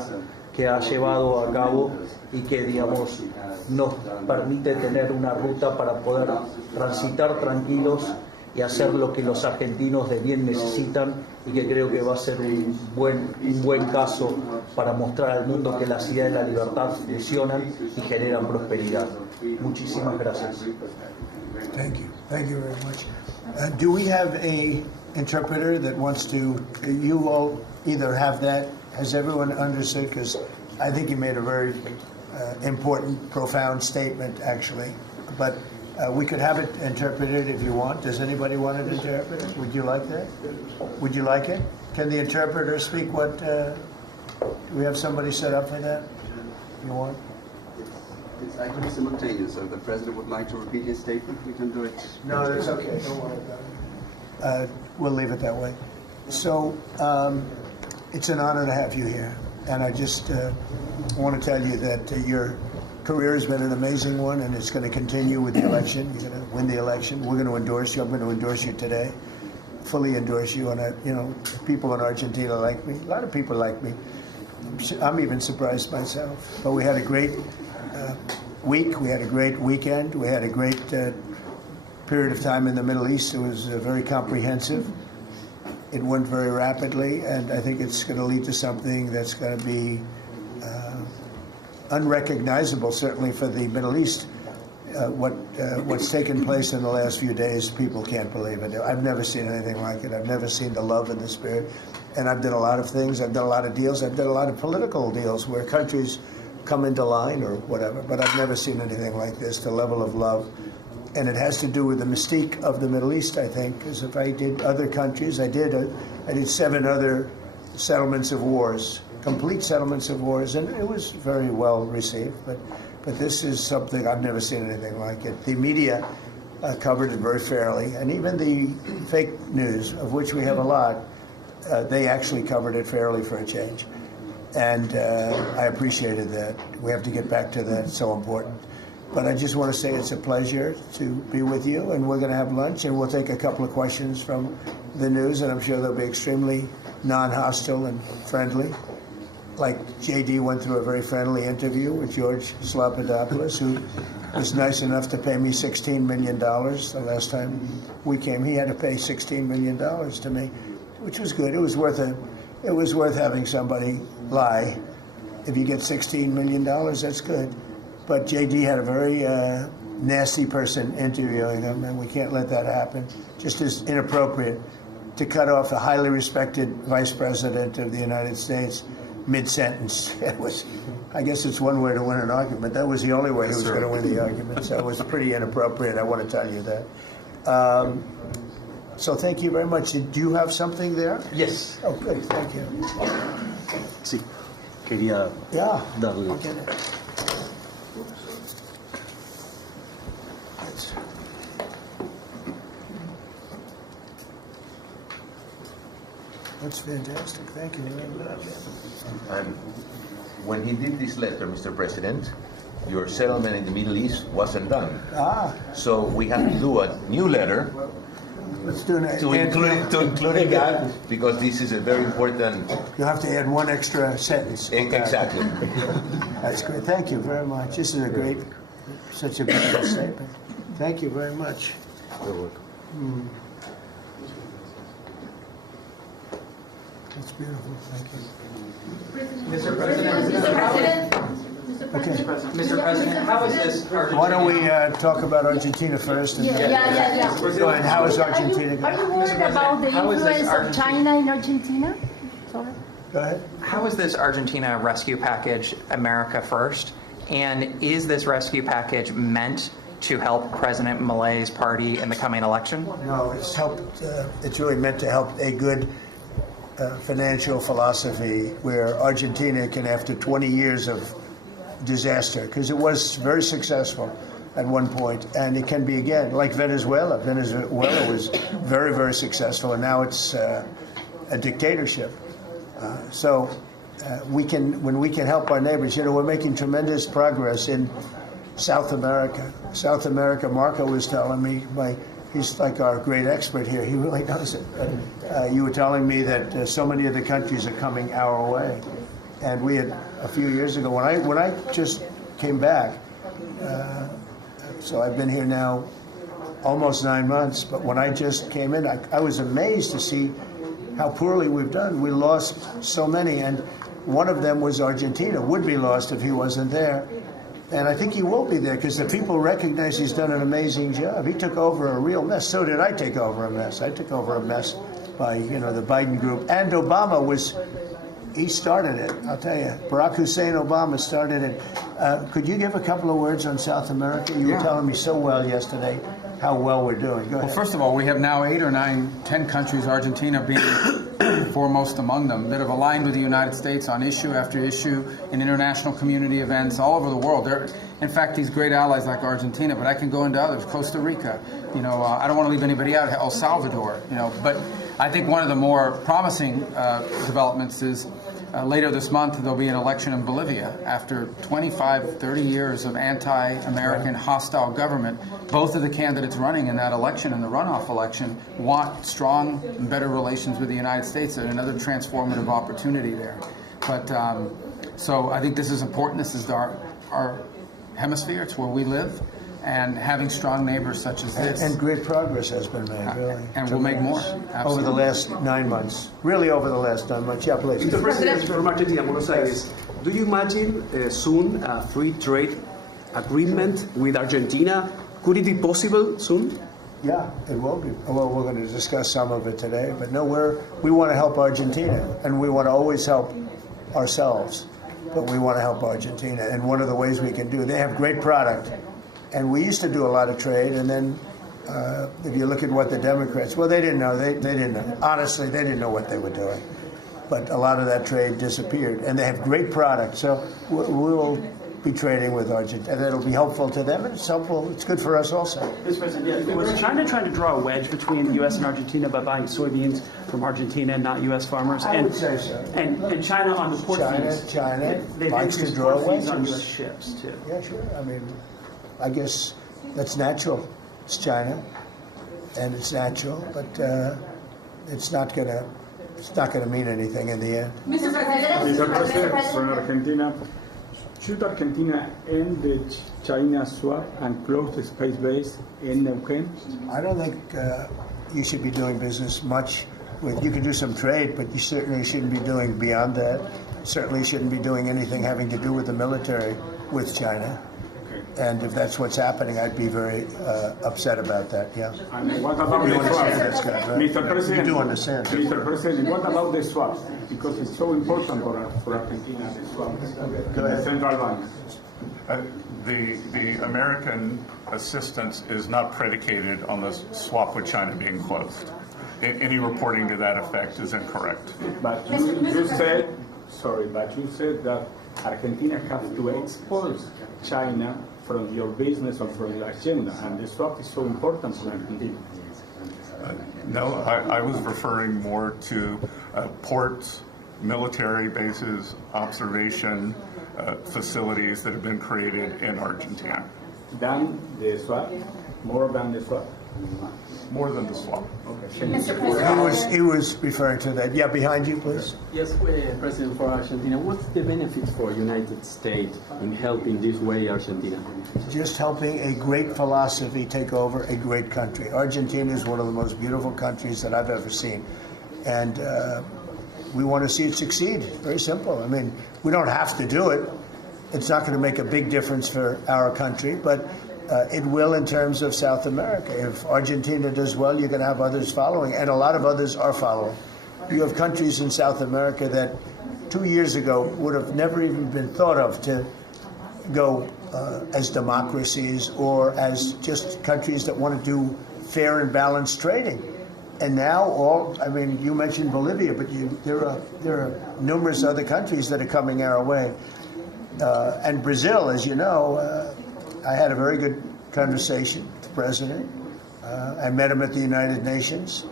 que ha llevado a cabo y que, digamos, nos permite tener una ruta para poder transitar tranquilos y hacer lo que los argentinos de bien necesitan, y que creo que va a ser un buen caso para mostrar al mundo que las ideas de la libertad funcionan y generan prosperidad. Muchísimas gracias. Thank you. Thank you very much. Do we have a interpreter that wants to, you all either have that, has everyone understood? Because I think you made a very important, profound statement, actually. But we could have it interpreted if you want. Does anybody want it interpreted? Would you like that? Would you like it? Can the interpreter speak what, do we have somebody set up for that? You want? It's actually simultaneous, so if the President would like to repeat his statement, we can do it. No, that's okay. Don't worry about it. We'll leave it that way. So it's an honor to have you here. And I just want to tell you that your career has been an amazing one, and it's going to continue with the election. You're going to win the election. We're going to endorse you. I'm going to endorse you today, fully endorse you. And, you know, people in Argentina like me. A lot of people like me. I'm even surprised myself. But we had a great week. We had a great weekend. We had a great period of time in the Middle East. It was very comprehensive. It went very rapidly, and I think it's going to lead to something that's going to be unrecognizable, certainly for the Middle East. What's taken place in the last few days, people can't believe it. I've never seen anything like it. I've never seen the love and the spirit. And I've done a lot of things. I've done a lot of deals. I've done a lot of political deals where countries come into line or whatever, but I've never seen anything like this, the level of love. And it has to do with the mystique of the Middle East, I think, because if I did other countries, I did 7 other settlements of wars, complete settlements of wars, and it was very well received. But this is something I've never seen anything like it. The media covered it very fairly, and even the fake news, of which we have a lot, they actually covered it fairly for a change. And I appreciated that. We have to get back to that. It's so important. But I just want to say it's a pleasure to be with you, and we're going to have lunch, and we'll take a couple of questions from the news, and I'm sure they'll be extremely non-hostile and friendly. Like JD went through a very friendly interview with George Slobodanopoulos, who was nice enough to pay me $16 million the last time we came. He had to pay $16 million to me, which was good. It was worth having somebody lie. If you get $16 million, that's good. But JD had a very nasty person interviewing him, and we can't let that happen. Just as inappropriate to cut off a highly respected vice president of the United States mid-sentence. It was, I guess it's one way to win an argument. That was the only way he was going to win the argument. So it was pretty inappropriate, I want to tell you that. So thank you very much. Do you have something there? Yes. Oh, good. Thank you. Sí, quería darle. That's fantastic. Thank you very much. And when he did this letter, Mr. President, your settlement in the Middle East wasn't done. So we have to do a new letter Let's do an to include that, because this is a very important. You have to add one extra sentence. Exactly. That's great. Thank you very much. This is a great, such a beautiful statement. Thank you very much. You're welcome. That's beautiful. Thank you. Mr. President. Okay. Mr. President, how is this Argentina? Why don't we talk about Argentina first? And Yeah. Go ahead. How is Argentina going? Are you worried about the influence of China in Argentina? Sorry. Go ahead. How is this Argentina rescue package America first? And is this rescue package meant to help President Milei's party in the coming election? No, it's helped. It's really meant to help a good financial philosophy where Argentina can, after 20 years of disaster, because it was very successful at one point, and it can be again, like Venezuela. Venezuela was very, very successful, and now it's a dictatorship. So when we can help our neighbors, we're making tremendous progress in South America. South America, Marco was telling me, he's like our great expert here. He really knows it. You were telling me that so many of the countries are coming our way. And we had a few years ago, when I just came back, so I've been here now almost 9 months, but when I just came in, I was amazed to see how poorly we've done. We lost so many, and one of them was Argentina, would be lost if he wasn't there. And I think he will be there because the people recognize he's done an amazing job. He took over a real mess. So did I take over a mess. I took over a mess by, the Biden group. And Obama he started it, I'll tell you. Barack Hussein Obama started it. Could you give a couple of words on South America? You were telling me so well yesterday how well we're doing. Go ahead. Well, first of all, we have now 8 or 9, 10 countries, Argentina being foremost among them, that have aligned with the United States on issue after issue in international community events all over the world. They're, in fact, these great allies like Argentina, but I can go into others, Costa Rica, I don't want to leave anybody out, El Salvador, but I think one of the more promising developments is later this month there'll be an election in Bolivia after 25, 30 years of anti-American hostile government. Both of the candidates running in that election, in the runoff election, want strong and better relations with the United States and another transformative opportunity there. But so I think this is important. This is our hemisphere. It's where we live. And having strong neighbors such as this. And great progress has been made, really. And we'll make more. Absolutely. Over the last 9 months. Really over the last 9 months. Yeah, please. Mr. President, from Argentina, Buenos Aires, do you imagine soon a free trade agreement with Argentina? Could it be possible soon? Yeah, it will be. Well, we're going to discuss some of it today. But no, we want to help Argentina. And we want to always help ourselves. But we want to help Argentina. And one of the ways we can do it, they have great product. And we used to do a lot of trade, and then if you look at what the Democrats, well, they didn't know. They didn't know. Honestly, they didn't know what they were doing. But a lot of that trade disappeared, and they have great products. So we'll be trading with Argentina, and it'll be helpful to them, and it's helpful. It's good for us also. Mr. President, was China trying to draw a wedge between the U.S. and Argentina by buying soybeans from Argentina and not U.S. farmers? I would say so. And China on the port fees. China they've likes to increased draw port fees wedges on U.S. ships too. Yeah, sure. I mean, I guess that's natural. It's China, and it's natural, but it's not gonna mean anything in the end. Mr. President, from Argentina, should Argentina end the China swap and close the space base in Neuquén? I don't think you should be doing business much with. You can do some trade, but you certainly shouldn't be doing beyond that. Certainly shouldn't be doing anything having to do with the military with China. And if that's what's happening, I'd be very upset about that, yeah. And what about the swap? Right? Mr. President, you do understand. Mr. President, what about the swaps? Because it's so important for Argentina, the swaps. Go ahead. The central bank. The American assistance is not predicated on the swap with China being closed. Any reporting to that effect is incorrect. But you said that Argentina has to export China from your business or from your agenda, and the swap is so important for Argentina. No, I was referring more to ports, military bases, observation facilities that have been created in Argentina. Than the swap? More than the swap? More than the swap. He was referring to that. Yeah, behind you, please. Yes, President for Argentina. What's the benefits for United States in helping this way Argentina? Just helping a great philosophy take over a great country. Argentina is one of the most beautiful countries that I've ever seen. And we want to see it succeed. Very simple. I mean, we don't have to do it. It's not going to make a big difference for our country, but it will in terms of South America. If Argentina does well, you're going to have others following, and a lot of others are following. You have countries in South America that 2 years ago would have never even been thought of to go as democracies or as just countries that want to do fair and balanced trading. And now I mean, you mentioned Bolivia, but there are numerous other countries that are coming our way. And Brazil, as you know, I had a very good conversation with the president. I met him at the United Nations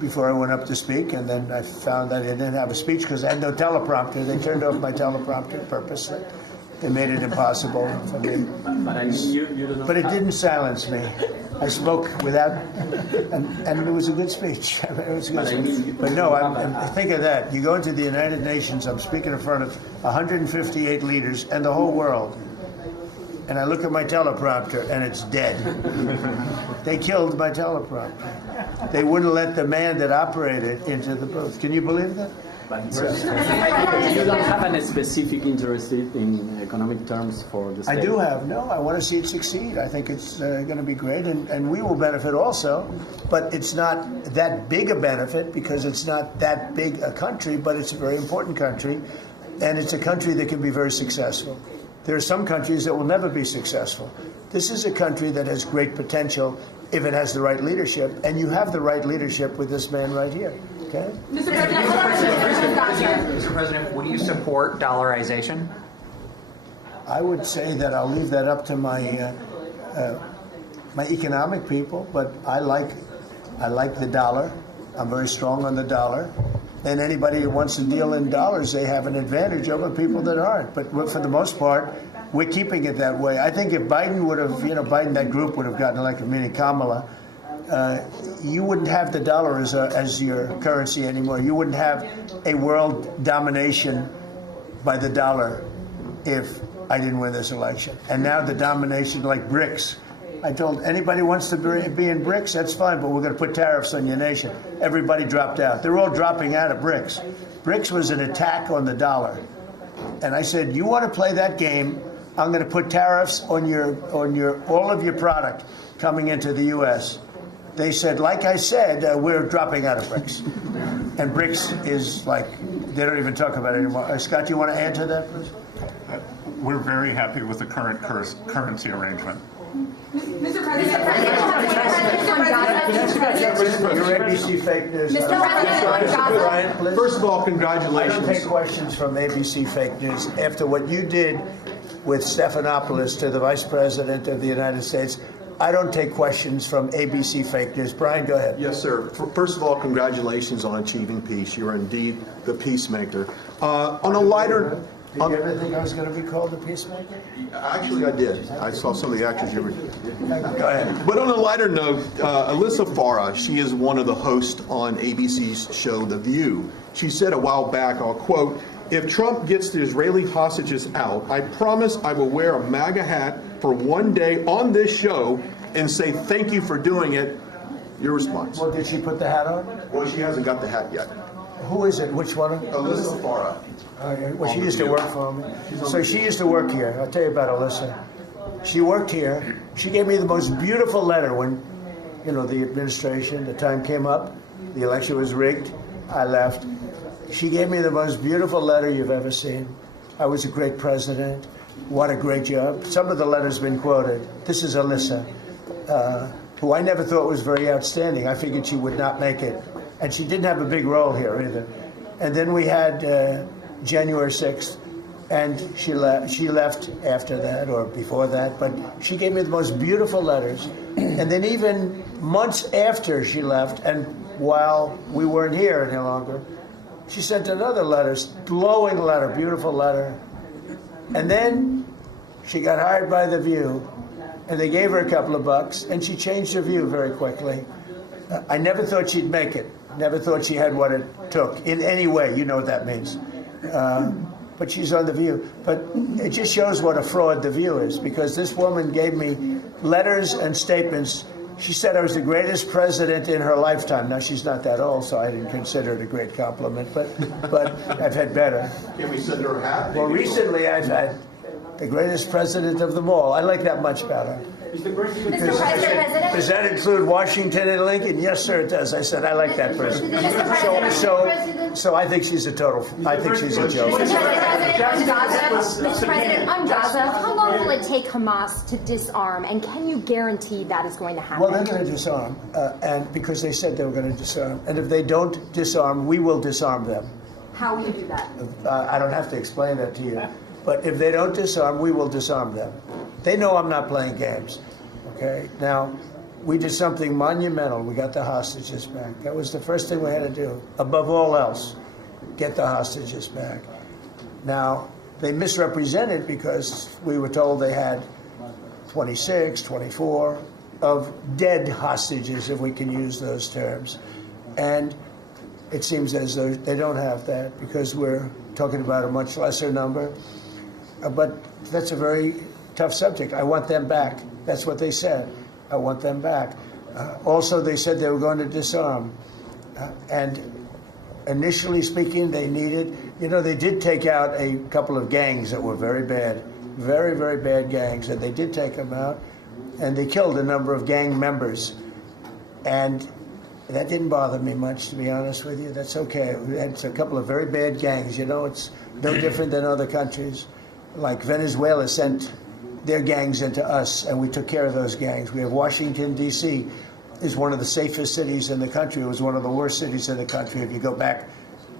before I went up to speak, and then I found that I didn't have a speech because I had no teleprompter. They turned off my teleprompter purposely. They made it impossible for me. But it didn't silence me. I spoke without, and it was a good speech. It was a good speech. But no, I think of that. You go into the United Nations, I'm speaking in front of 158 leaders and the whole world. And I look at my teleprompter, and it's dead. They killed my teleprompter. They wouldn't let the man that operated into the booth. Can you believe that? You don't have any specific interest in economic terms for the state? I do have. No, I want to see it succeed. I think it's going to be great, and we will benefit also. But it's not that big a benefit because it's not that big a country, but it's a very important country, and it's a country that can be very successful. There are some countries that will never be successful. This is a country that has great potential if it has the right leadership, and you have the right leadership with this man right here. Okay? Mr. President, would you support dollarization? I would say that I'll leave that up to my my economic people, but I like the dollar. I'm very strong on the dollar. And anybody who wants to deal in dollars, they have an advantage over people that aren't. But for the most part, we're keeping it that way. I think if Biden would have, Biden, that group would have gotten elected, meaning Kamala, you wouldn't have the dollar as your currency anymore. You wouldn't have a world domination by the dollar if I didn't win this election. And now the domination, like BRICS. I told anybody who wants to be in BRICS, that's fine, but we're going to put tariffs on your nation. Everybody dropped out. They're all dropping out of BRICS. BRICS was an attack on the dollar. And I said, you want to play that game, I'm going to put tariffs on all of your product coming into the U.S. They said, like I said, we're dropping out of BRICS. And BRICS is like, they don't even talk about it anymore. Scott, do you want to add to that, please? We're very happy with the current currency arrangement. Mr. President, Your ABC fake news. First of all, congratulations. I don't take questions from ABC fake news. After what you did with Stephanopoulos to the Vice President of the United States, I don't take questions from ABC fake news. Brian, go ahead. Yes, sir. First of all, congratulations on achieving peace. You are indeed the peacemaker. On a lighter... Did you ever think I was going to be called a peacemaker? Actually, I did. I saw some of the actions you were doing. Go ahead. But on a lighter note, Alyssa Farah, she is one of the hosts on ABC's show The View. She said a while back, I'll quote, "If Trump gets the Israeli hostages out, I promise I will wear a MAGA hat for one day on this show and say thank you for doing it." Your response? Well, did she put the hat on? Well, she hasn't got the hat yet. Who is it? Which one? Alyssa Farah. Well, she used to work for me. So she used to work here. I'll tell you about Alyssa. She worked here. She gave me the most beautiful letter when, the administration, the time came up, the election was rigged, I left. She gave me the most beautiful letter you've ever seen. I was a great president. What a great job. Some of the letters have been quoted. This is Alyssa, who I never thought was very outstanding. I figured she would not make it. And she didn't have a big role here either. And then we had January 6th, and she left after that or before that, but she gave me the most beautiful letters. And then even months after she left, and while we weren't here any longer, She sent another letter, glowing letter, beautiful letter. And then she got hired by The View, and they gave her a couple of bucks, and she changed her view very quickly. I never thought she'd make it. Never thought she had what it took in any way. You know what that means. But she's on The View. But it just shows what a fraud The View is, because this woman gave me letters and statements. She said I was the greatest president in her lifetime. Now, she's not that old, so I didn't consider it a great compliment, but I've had better. Can we send her a hat? Well, recently I've had the greatest president of them all. I like that much better. Mr. President? Does that include Washington and Lincoln? Yes, sir, it does. I said I like that president. So I think she's a total. I think she's a joke. Mr. President, on Gaza, how long will it take Hamas to disarm, and can you guarantee that is going to happen? Well, they're going to disarm, and because they said they were going to disarm. And if they don't disarm, we will disarm them. How will you do that? I don't have to explain that to you. But if they don't disarm, we will disarm them. They know I'm not playing games. Okay? Now, we did something monumental. We got the hostages back. That was the first thing we had to do. Above all else, get the hostages back. Now, they misrepresented because we were told they had 26, 24 of dead hostages, if we can use those terms. And it seems as though they don't have that because we're talking about a much lesser number. But that's a very tough subject. I want them back. That's what they said. I want them back. Also, they said they were going to disarm. And initially speaking, they needed, they did take out a couple of gangs that were very bad, very, very bad gangs, and they did take them out. And they killed a number of gang members. And that didn't bother me much, to be honest with you. That's okay. We had a couple of very bad gangs. It's no different than other countries. Like Venezuela sent their gangs into us, and we took care of those gangs. We have Washington, D.C. is one of the safest cities in the country. It was one of the worst cities in the country if you go back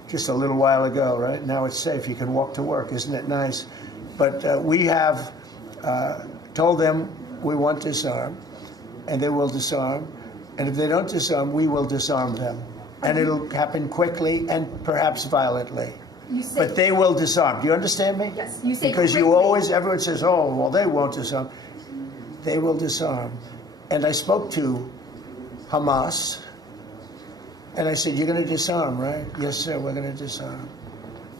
just a little while ago, right? Now it's safe. You can walk to work. Isn't it nice? But we have told them we want to disarm, and they will disarm. And if they don't disarm, we will disarm them. And it'll happen quickly and perhaps violently. But they will disarm. Do you understand me? Yes. You say because quickly. everyone says, oh, well, they won't disarm. They will disarm. And I spoke to Hamas, and I said, you're going to disarm, right? Yes, sir, we're going to disarm.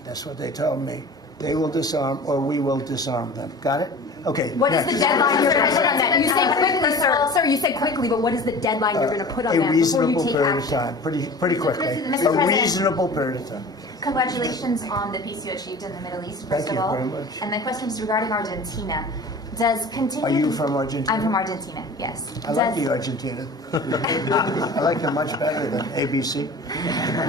That's what they told me. They will disarm, or we will disarm them. Got it? Okay. What is the deadline you're going to put on that? You say quickly, sir. Sir, you say quickly, but what is the deadline you're going to put on that before you take action? A reasonable period of time. Pretty quickly. A reasonable period of time. Congratulations on the peace you achieved in the Middle East, first Thank of all. you very much. And my question is regarding Argentina. Does continue? Are you from Argentina? I'm from Argentina, yes. I like the Argentina. I like them much better than ABC.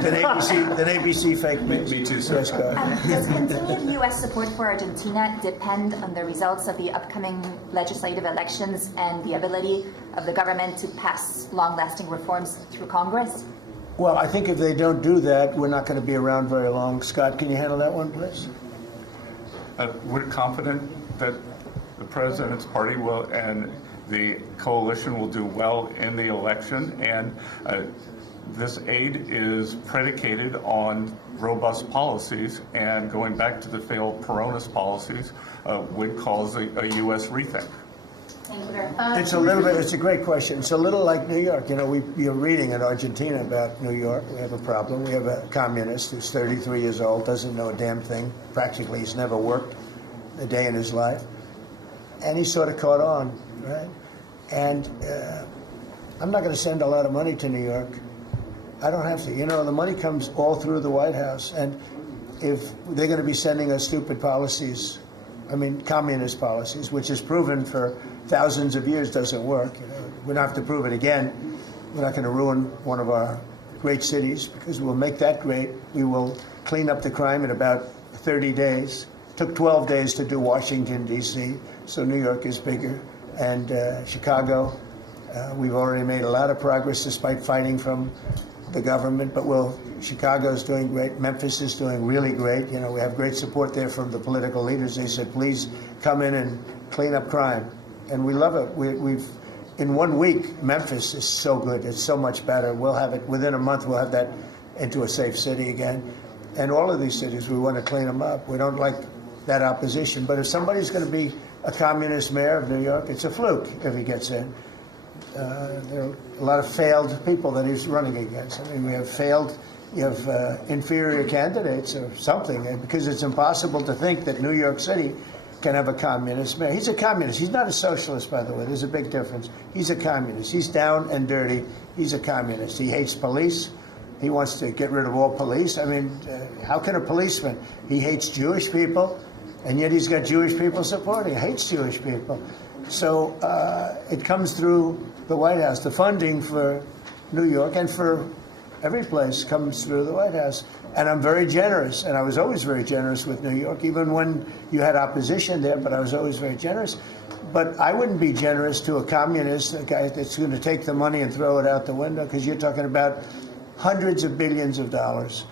Than ABC fake news. Me too, sir. Yes, go ahead. Does continued U.S. support for Argentina depend on the results of the upcoming legislative elections and the ability of the government to pass long-lasting reforms through Congress? Well, I think if they don't do that, we're not going to be around very long. Scott, can you handle that one, please? We're confident that the president's party will and the coalition will do well in the election, and this aid is predicated on robust policies, and going back to the failed Peronist policies would cause a U.S. rethink. It's a little bit. It's a great question. It's a little like New York. You're reading in Argentina about New York. We have a problem. We have a communist who's 33 years old, doesn't know a damn thing. Practically, he's never worked a day in his life, and he sort of caught on, right? And I'm not going to send a lot of money to New York. I don't have to. The money comes all through the White House, and if they're going to be sending us stupid policies, communist policies, which is proven for thousands of years doesn't work. We don't have to prove it again. We're not going to ruin one of our great cities because we'll make that great. We will clean up the crime in about 30 days. Took 12 days to do Washington, D.C., so New York is bigger. And Chicago, we've already made a lot of progress despite fighting from the government, but Chicago's doing great. Memphis is doing really great. We have great support there from the political leaders. They said, please come in and clean up crime. And we love it. We've in 1 week, Memphis is so good. It's so much better. We'll have it within a month. We'll have that into a safe city again. And all of these cities, we want to clean them up. We don't like that opposition. But if somebody's going to be a communist mayor of New York, it's a fluke if he gets in. There are a lot of failed people that he's running against. I mean, we have failed, you have inferior candidates or something, because it's impossible to think that New York City can have a communist mayor. He's a communist. He's not a socialist, by the way. There's a big difference. He's a communist. He's down and dirty. He's a communist. He hates police. He wants to get rid of all police. I mean, how can a policeman? He hates Jewish people, and yet he's got Jewish people supporting him. He hates Jewish people. So it comes through the White House. The funding for New York and for every place comes through the White House. And I'm very generous, and I was always very generous with New York, even when you had opposition there, but I was always very generous. But I wouldn't be generous to a communist, a guy that's going to take the money and throw it out the window, because you're talking about hundreds of billions of dollars.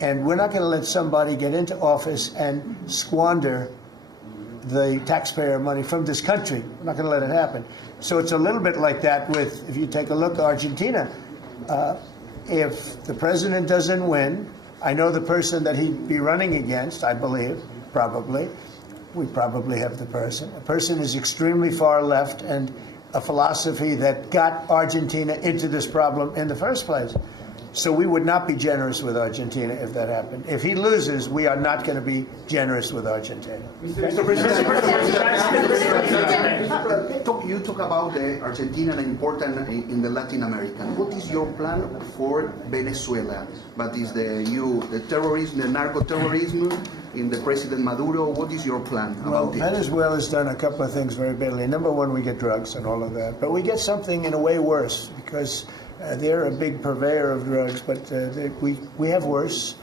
And we're not going to let somebody get into office and squander the taxpayer money from this country. We're not going to let it happen. So it's a little bit like that with, if you take a look at Argentina, if the president doesn't win, I know the person that he'd be running against, I believe, probably. We probably have the person. A person is extremely far left and a philosophy that got Argentina into this problem in the first place. So we would not be generous with Argentina if that happened. If he loses, we are not going to be generous with Argentina. Mr. President, you talk about Argentina and important in the Latin America. What is your plan for Venezuela? But is the terrorism, the narco-terrorism in the President Maduro? What is your plan about it? Venezuela's done a couple of things very badly. Number one, we get drugs and all of that. But we get something in a way worse, because they're a big purveyor of drugs, but we have worse.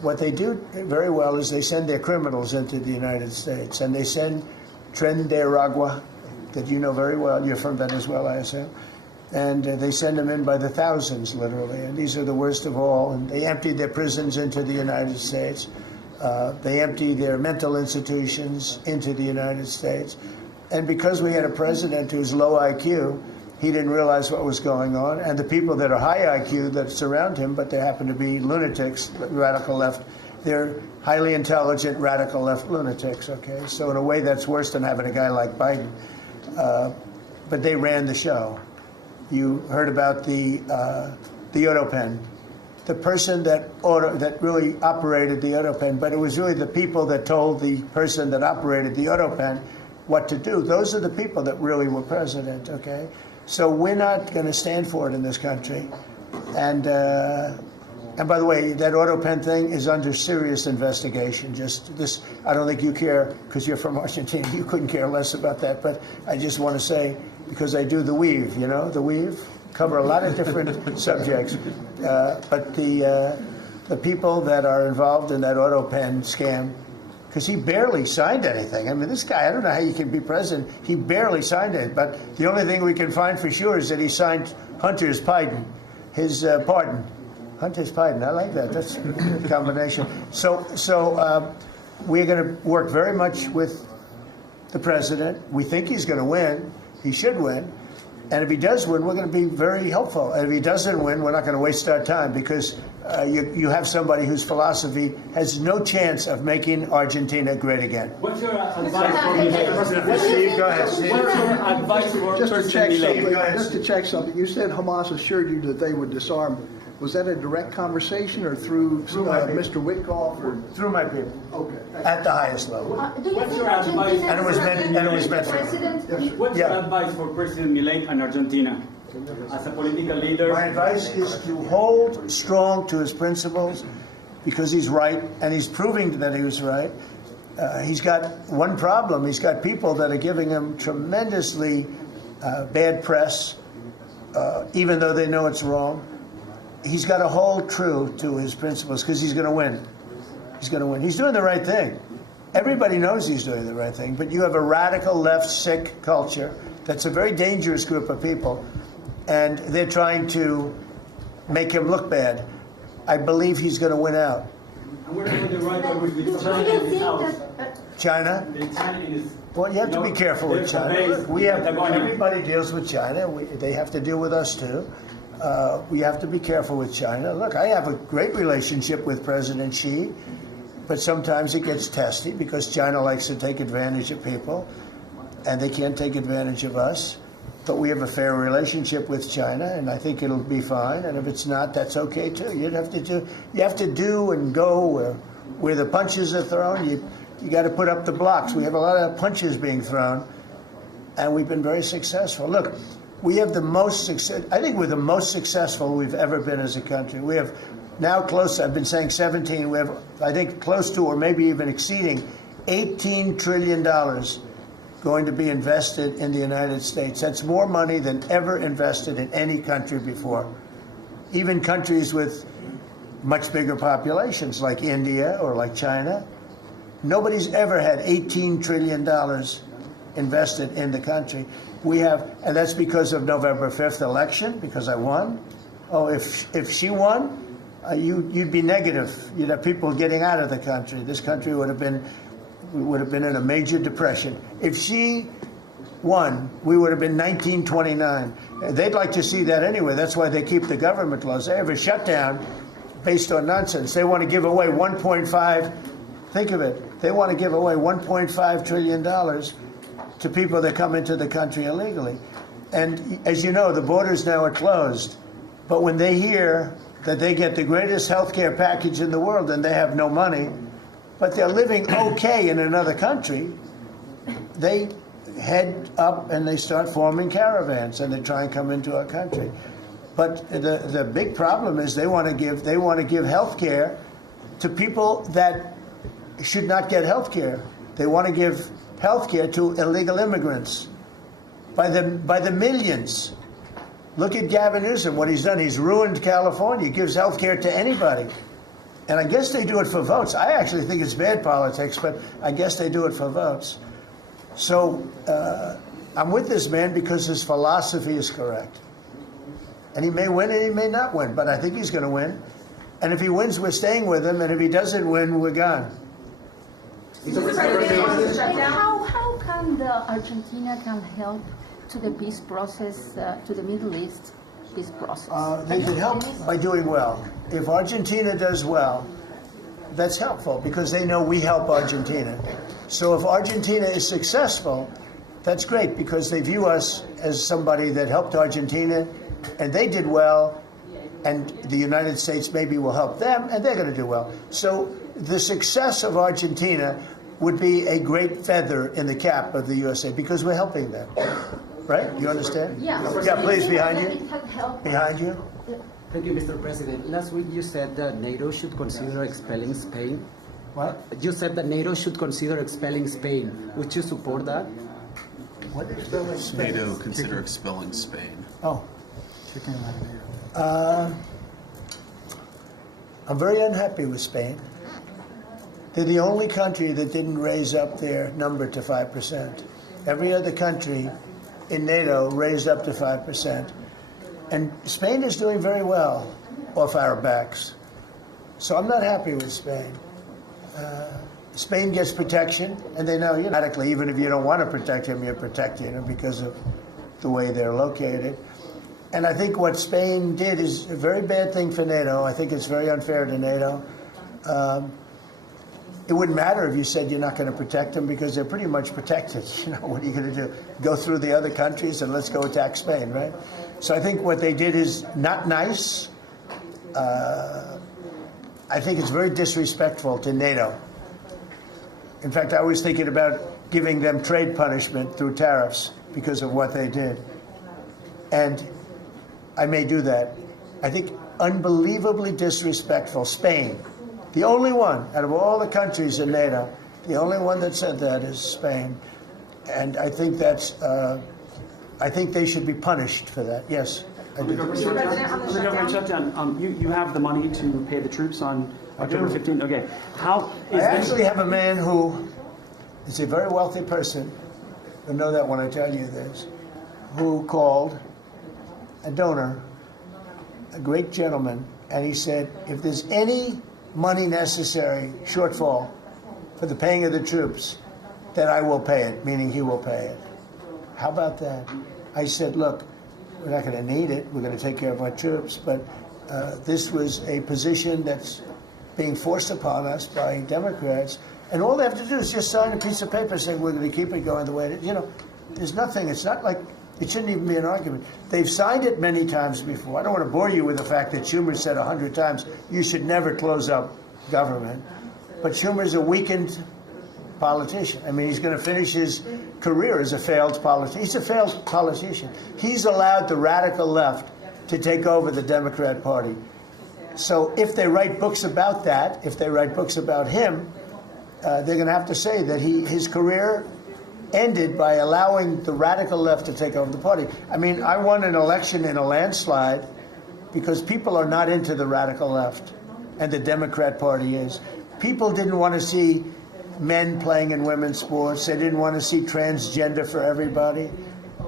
What they do very well is they send their criminals into the United States, and they send Tren de Aragua, that you know very well. You're from Venezuela, I assume. And they send them in by the thousands, literally. And these are the worst of all. And they empty their prisons into the United States. They empty their mental institutions into the United States. And because we had a president who's low IQ, he didn't realize what was going on. And the people that are high IQ that surround him, but they happen to be lunatics, radical left, they're highly intelligent, radical left lunatics, okay? So in a way, that's worse than having a guy like Biden. But they ran the show. You heard about the AutoPen. The person that really operated the AutoPen, but it was really the people that told the person that operated the AutoPen what to do. Those are the people that really were president, okay? So we're not going to stand for it in this country. And by the way, that AutoPen thing is under serious investigation. Just this, I don't think you care, because you're from Argentina. You couldn't care less about that. But I just want to say, because I do the weave, you know, the weave, cover a lot of different subjects. But the people that are involved in that AutoPen scam, because he barely signed anything. I mean, this guy, I don't know how you can be president. He barely signed it. But the only thing we can find for sure is that he signed Hunter's pardon, his pardon. Hunter's pardon, I like that. That's a combination. So we're going to work very much with the president. We think he's going to win. He should win. And if he does win, we're going to be very helpful. And if he doesn't win, we're not going to waste our time, because you have somebody whose philosophy has no chance of making Argentina great again. What's your advice for Milei? Steve, go ahead. Steve. What's your advice for President Milei? Just to check something, you said Hamas assured you that they would disarm. Was that a direct conversation or through Mr. Witkoff? Or? Through my people. Okay. At the highest level. What's your advice? And it was meant for him. What's your advice for President Milei and Argentina as a political leader? My advice is to hold strong to his principles, because he's right, and he's proving that he was right. He's got one problem. He's got people that are giving him tremendously bad press, even though they know it's wrong. He's got to hold true to his principles, because he's going to win. He's going to win. He's doing the right thing. Everybody knows he's doing the right thing, but you have a radical left sick culture that's a very dangerous group of people, and they're trying to make him look bad. I believe he's going to win out. And what about the rivalry with China in this house? China? Well, you have to be careful with China. We have, everybody deals with China. They have to deal with us too. We have to be careful with China. Look, I have a great relationship with President Xi, but sometimes it gets testy because China likes to take advantage of people, and they can't take advantage of us. But we have a fair relationship with China, and I think it'll be fine. And if it's not, that's okay too. You have to do and go where the punches are thrown. You got to put up the blocks. We have a lot of punches being thrown, and we've been very successful. Look, we have the most success. I think we're the most successful we've ever been as a country. We have now close. I've been saying 17. We have, I think, close to or maybe even exceeding $18 trillion going to be invested in the United States. That's more money than ever invested in any country before. Even countries with much bigger populations like India or like China, nobody's ever had $18 trillion invested in the country. We have, and that's because of November 5th election, because I won. Oh, if she won, you'd be negative. You'd have people getting out of the country. This country would have been in a major depression. If she won, we would have been 1929. They'd like to see that anyway. That's why they keep the government closed. They have a shutdown based on nonsense. They want to give away 1.5, think of it, they want to give away $1.5 trillion to people that come into the country illegally. And as you know, the borders now are closed. But when they hear that they get the greatest health care package in the world and they have no money, but they're living okay in another country, they head up and they start forming caravans and they try and come into our country. But the big problem is they want to give health care to people that should not get health care. They want to give health care to illegal immigrants by the millions. Look at Gavin Newsom, what he's done. He's ruined California. He gives health care to anybody. And I guess they do it for votes. I actually think it's bad politics, but I guess they do it for votes. So I'm with this man because his philosophy is correct. And he may win and he may not win, but I think he's going to win. And if he wins, we're staying with him. And if he doesn't win, we're gone. How can Argentina help to the peace process, to the Middle East peace process? They can help by doing well. If Argentina does well, that's helpful because they know we help Argentina. So if Argentina is successful, that's great because they view us as somebody that helped Argentina and they did well, and the United States maybe will help them and they're going to do well. So the success of Argentina would be a great feather in the cap of the USA because we're helping them. Right? You understand? Yeah. Yeah, please, behind you. Behind you. Thank you, Mr. President. Last week you said that NATO should consider expelling Spain. What? You said that NATO should consider expelling Spain. Would you support that? What is expelling Spain? NATO consider expelling Spain. Oh. I'm very unhappy with Spain. They're the only country that didn't raise up their number to 5%. Every other country in NATO raised up to 5%. And Spain is doing very well off our backs. So I'm not happy with Spain. Spain gets protection, and they know, automatically, even if you don't want to protect them, you're protecting them because of the way they're located. And I think what Spain did is a very bad thing for NATO. I think it's very unfair to NATO. It wouldn't matter if you said you're not going to protect them because they're pretty much protected. What are you going to do? Go through the other countries and let's go attack Spain, right? So I think what they did is not nice. I think it's very disrespectful to NATO. In fact, I was thinking about giving them trade punishment through tariffs because of what they did. And I may do that. I think unbelievably disrespectful. Spain. The only one out of all the countries in NATO, the only one that said that is Spain, and I think that's. I think they should be punished for that. Yes. On the government shutdown, you have the money to pay the troops on October 15th. Okay, how? I actually have a man who is a very wealthy person. You'll know that when I tell you this. Who called a donor, a great gentleman, and he said, if there's any money necessary, shortfall, for the paying of the troops, then I will pay it, meaning he will pay it. How about that? I said, look, We're not going to need it. We're going to take care of our troops. But this was a position that's being forced upon us by Democrats. And all they have to do is just sign a piece of paper saying we're going to keep it going the way it is. You know, there's nothing. It's not like it shouldn't even be an argument. They've signed it many times before. I don't want to bore you with the fact that Schumer said 100 times you should never close up government. But Schumer's a weakened politician. I mean, he's going to finish his career as a failed politician. He's a failed politician. He's allowed the radical left to take over the Democrat Party. So if they write books about that, if they write books about him, they're going to have to say that his career ended by allowing the radical left to take over the party. I mean, I won an election in a landslide because people are not into the radical left, and the Democrat Party is. People didn't want to see men playing in women's sports. They didn't want to see transgender for everybody.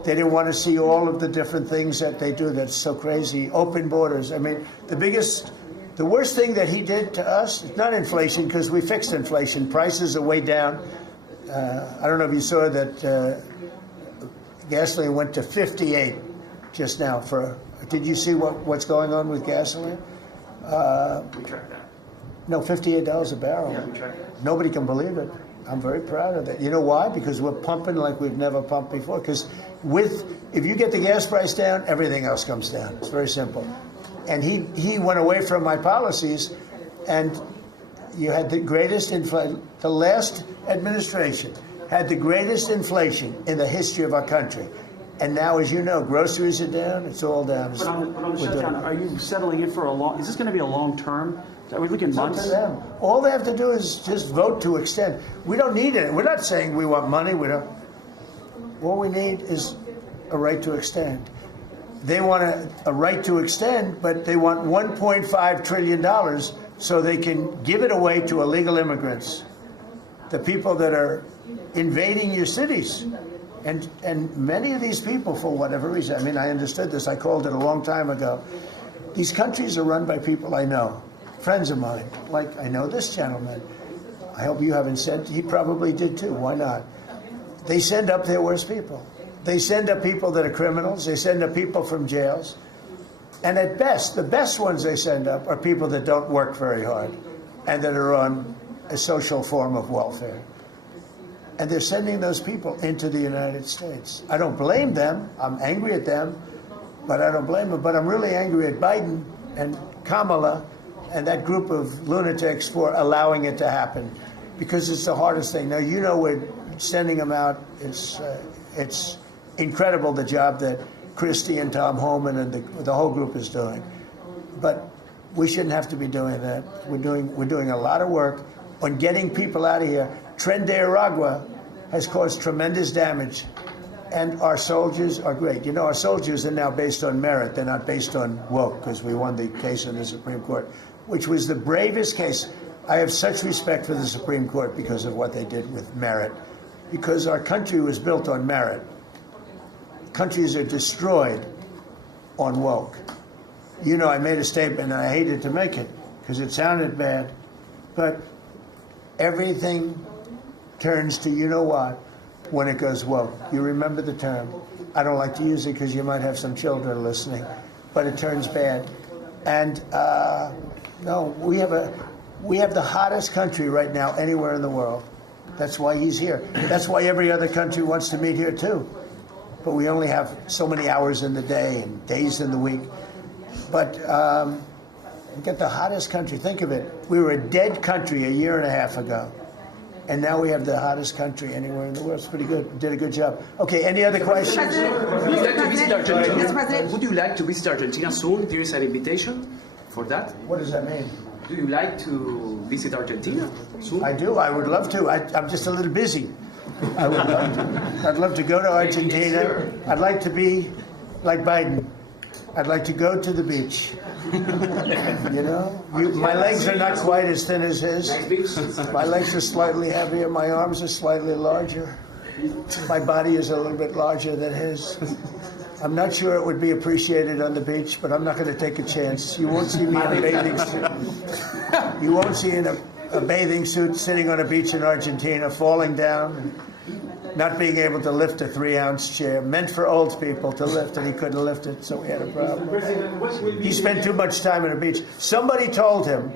They didn't want to see all of the different things that they do that's so crazy. Open borders. I mean, the worst thing that he did to us, it's not inflation, because we fixed inflation. Prices are way down. I don't know if you saw that gasoline went to 58 just now. Did you see what's going on with gasoline? We track that. No, $58 a barrel. Yeah, we track that. Nobody can believe it. I'm very proud of that. You know why? Because we're pumping like we've never pumped before. Because if you get the gas price down, everything else comes down. It's very simple. And he went away from my policies, and you had the greatest inflation. The last administration had the greatest inflation in the history of our country. And now, as you know, groceries are down. It's all down. But on the shutdown, are you settling in for is this going to be a long term? Are we looking months? All they have to do is just vote to extend. We don't need it. We're not saying we want money. We don't. All we need is a right to extend. They want a right to extend, but they want $1.5 trillion so they can give it away to illegal immigrants, the people that are invading your cities. And many of these people, for whatever reason, I mean, I understood this. I called it a long time ago. These countries are run by people I know, friends of mine. Like, I know this gentleman. I hope you haven't said, he probably did too. Why not? They send up their worst people. They send up people that are criminals. They send up people from jails. And at best, the best ones they send up are people that don't work very hard and that are on a social form of welfare. And they're sending those people into the United States. I don't blame them. I'm angry at them, but I don't blame them. But I'm really angry at Biden and Kamala and that group of lunatics for allowing it to happen, because it's the hardest thing. Now, you know, we're sending them out. It's incredible the job that Christie and Tom Homan and the whole group is doing. But we shouldn't have to be doing that. We're doing a lot of work on getting people out of here. Tren de Aragua has caused tremendous damage, and our soldiers are great. You know, our soldiers are now based on merit. They're not based on woke, because we won the case in the Supreme Court, which was the bravest case. I have such respect for the Supreme Court because of what they did with merit, because our country was built on merit. Countries are destroyed on woke. You know, I made a statement, and I hated to make it because it sounded bad, but everything turns to you know what when it goes woke. You remember the term. I don't like to use it because you might have some children listening, but it turns bad. And no, we have the hottest country right now anywhere in the world. That's why he's here. That's why every other country wants to meet here too. But we only have so many hours in the day and days in the week. But we get the hottest country. Think of it. We were a dead country a year and a half ago. And now we have the hottest country anywhere in the world. It's pretty good. We did a good job. Okay, any other questions? Would you like to visit Argentina? Would you like to visit Argentina soon? There is an invitation for that. What does that mean? Do you like to visit Argentina soon? I do. I would love to. I'm just a little busy. I would love to. I'd love to go to Argentina. I'd like to be like Biden. I'd like to go to the beach. You know, my legs are not quite as thin as his. My legs are slightly heavier. My arms are slightly larger. My body is a little bit larger than his. I'm not sure it would be appreciated on the beach, but I'm not going to take a chance. You won't see me in a bathing suit. You won't see in a bathing suit sitting on a beach in Argentina, falling down. not being able to lift a 3-ounce chair, meant for old people to lift, and he couldn't lift it, so we had a problem. He spent too much time on the beach. Somebody told him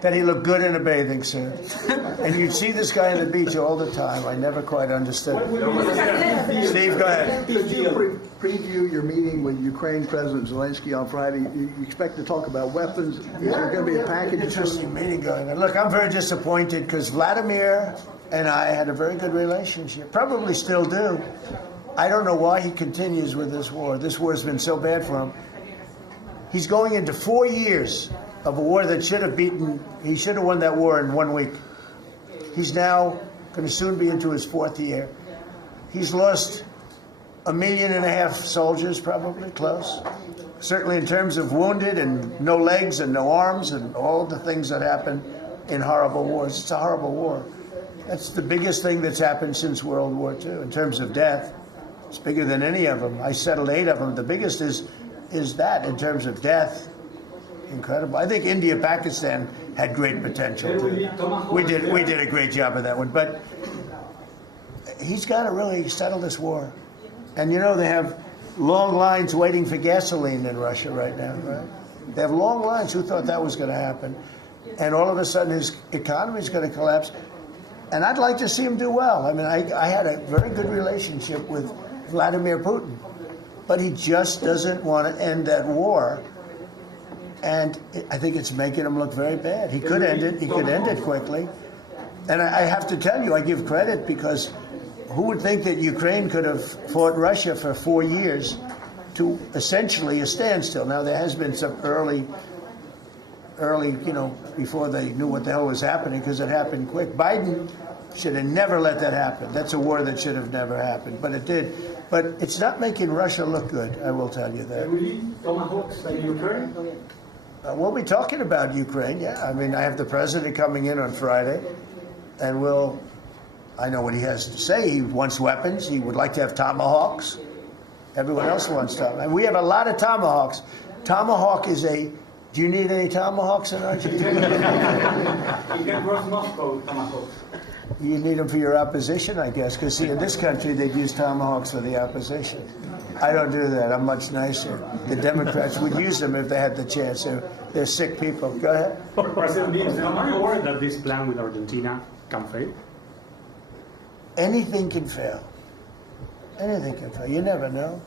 that he looked good in a bathing suit. And you'd see this guy on the beach all the time. I never quite understood it. Steve, go ahead. Could you preview your meeting with Ukraine President Zelensky on Friday? You expect to talk about weapons? Is there going to be a package? Interesting meeting going on. Look, I'm very disappointed because Vladimir and I had a very good relationship. Probably still do. I don't know why he continues with this war. This war has been so bad for him. He's going into 4 years of a war that should have he should have won that war in 1 week. He's now going to soon be into his 4th year. He's lost 1.5 million soldiers, probably, close. Certainly in terms of wounded and no legs and no arms and all the things that happen in horrible wars. It's a horrible war. That's the biggest thing that's happened since World War II in terms of death. It's bigger than any of them. I settled 8 of them. The biggest is that in terms of death. Incredible. I think India, Pakistan had great potential too. We did a great job of that one, but he's got to really settle this war. And you know they have long lines waiting for gasoline in Russia right now, right? They have long lines. Who thought that was going to happen? And all of a sudden his economy is going to collapse. And I'd like to see him do well. I mean, I had a very good relationship with Vladimir Putin, but he just doesn't want to end that war. And I think it's making him look very bad. He could end it. He could end it quickly. And I have to tell you, I give credit because who would think that Ukraine could have fought Russia for 4 years to essentially a standstill? Now, there has been some early, before they knew what the hell was happening, because it happened quick. Biden should have never let that happen. That's a war that should have never happened, but it did. But it's not making Russia look good, I will tell you that. Tomahawks in Ukraine? We'll be talking about Ukraine, yeah. I mean, I have the president coming in on Friday, and I know what he has to say. He wants weapons. He would like to have tomahawks. Everyone else wants tomahawks. And we have a lot of tomahawks. Tomahawk is do you need any tomahawks in Argentina? You can cross Moscow with tomahawks. You need them for your opposition, I guess, because see, in this country, they'd use tomahawks for the opposition. I don't do that. I'm much nicer. The Democrats would use them if they had the chance. They're sick people. Go ahead. President, are you worried that this plan with Argentina can fail? Anything can fail. Anything can fail. You never know.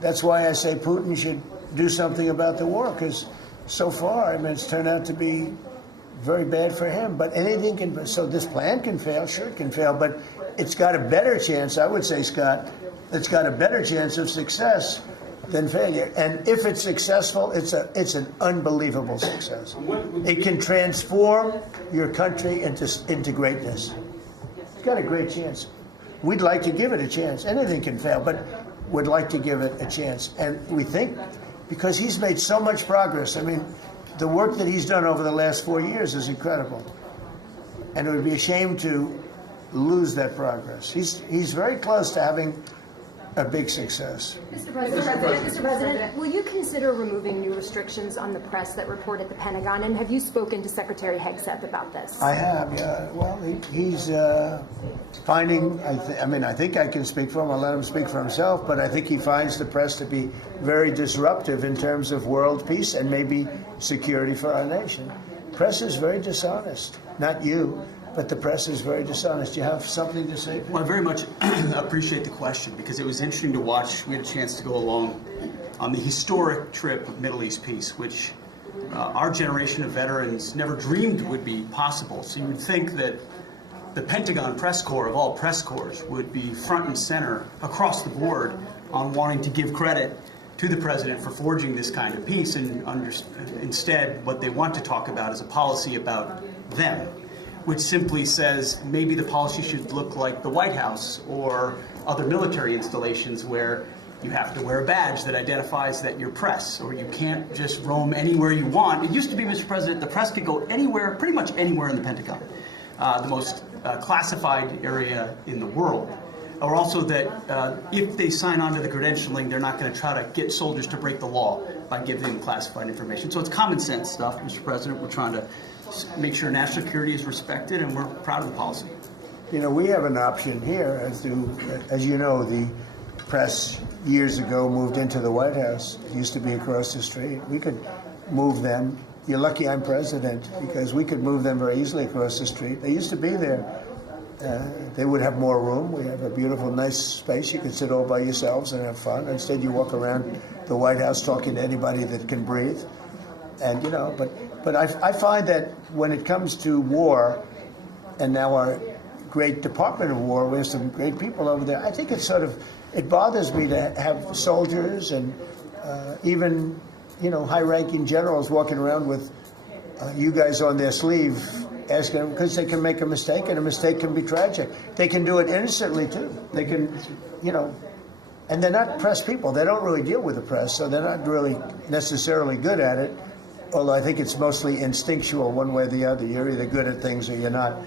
That's why I say Putin should do something about the war, because so far, I mean, it's turned out to be very bad for him. But anything can. So this plan can fail. Sure, it can fail, but it's got a better chance, I would say, Scott. It's got a better chance of success than failure. And if it's successful, it's an unbelievable success. It can transform your country into greatness. It's got a great chance. We'd like to give it a chance. Anything can fail, but we'd like to give it a chance. And we think, because he's made so much progress, I mean, the work that he's done over the last 4 years is incredible. And it would be a shame to lose that progress. He's very close to having a big success. Mr. President, will you consider removing new restrictions on the press that report at the Pentagon? And have you spoken to Secretary Hegseth about this? I have, yeah. Well, he's finding, I think I can speak for him. I'll let him speak for himself. But I think he finds the press to be very disruptive in terms of world peace and maybe security for our nation. Press is very dishonest. Not you. But the press is very dishonest. Do you have something to say? Well, I very much appreciate the question because it was interesting to watch. We had a chance to go along on the historic trip of Middle East peace, which our generation of veterans never dreamed would be possible. So you would think that the Pentagon press corps, of all press corps, would be front and center across the board on wanting to give credit to the president for forging this kind of peace. And instead, what they want to talk about is a policy about them, which simply says maybe the policy should look like the White House or other military installations where you have to wear a badge that identifies that you're press, or you can't just roam anywhere you want. It used to be, Mr. President, the press could go anywhere, pretty much anywhere in the Pentagon, the most classified area in the world. Or also that if they sign on to the credentialing, they're not going to try to get soldiers to break the law by giving them classified information. So it's common sense stuff, Mr. President. We're trying to make sure national security is respected, and we're proud of the policy. You know, we have an option here, as you know, the press years ago moved into the White House. It used to be across the street. We could move them. You're lucky I'm president, because we could move them very easily across the street. They used to be there. They would have more room. We have a beautiful, nice space. You can sit all by yourselves and have fun. Instead, you walk around the White House talking to anybody that can breathe. And, you know, but I find that when it comes to war, and now our great Department of War, we have some great people over there, I think it's sort of, it bothers me to have soldiers and even, you know, high-ranking generals walking around with you guys on their sleeve, asking them, because they can make a mistake, and a mistake can be tragic. They can do it innocently, too. They can, you know, and they're not press people. They don't really deal with the press, so they're not really necessarily good at it, although I think it's mostly instinctual one way or the other. You're either good at things or you're not.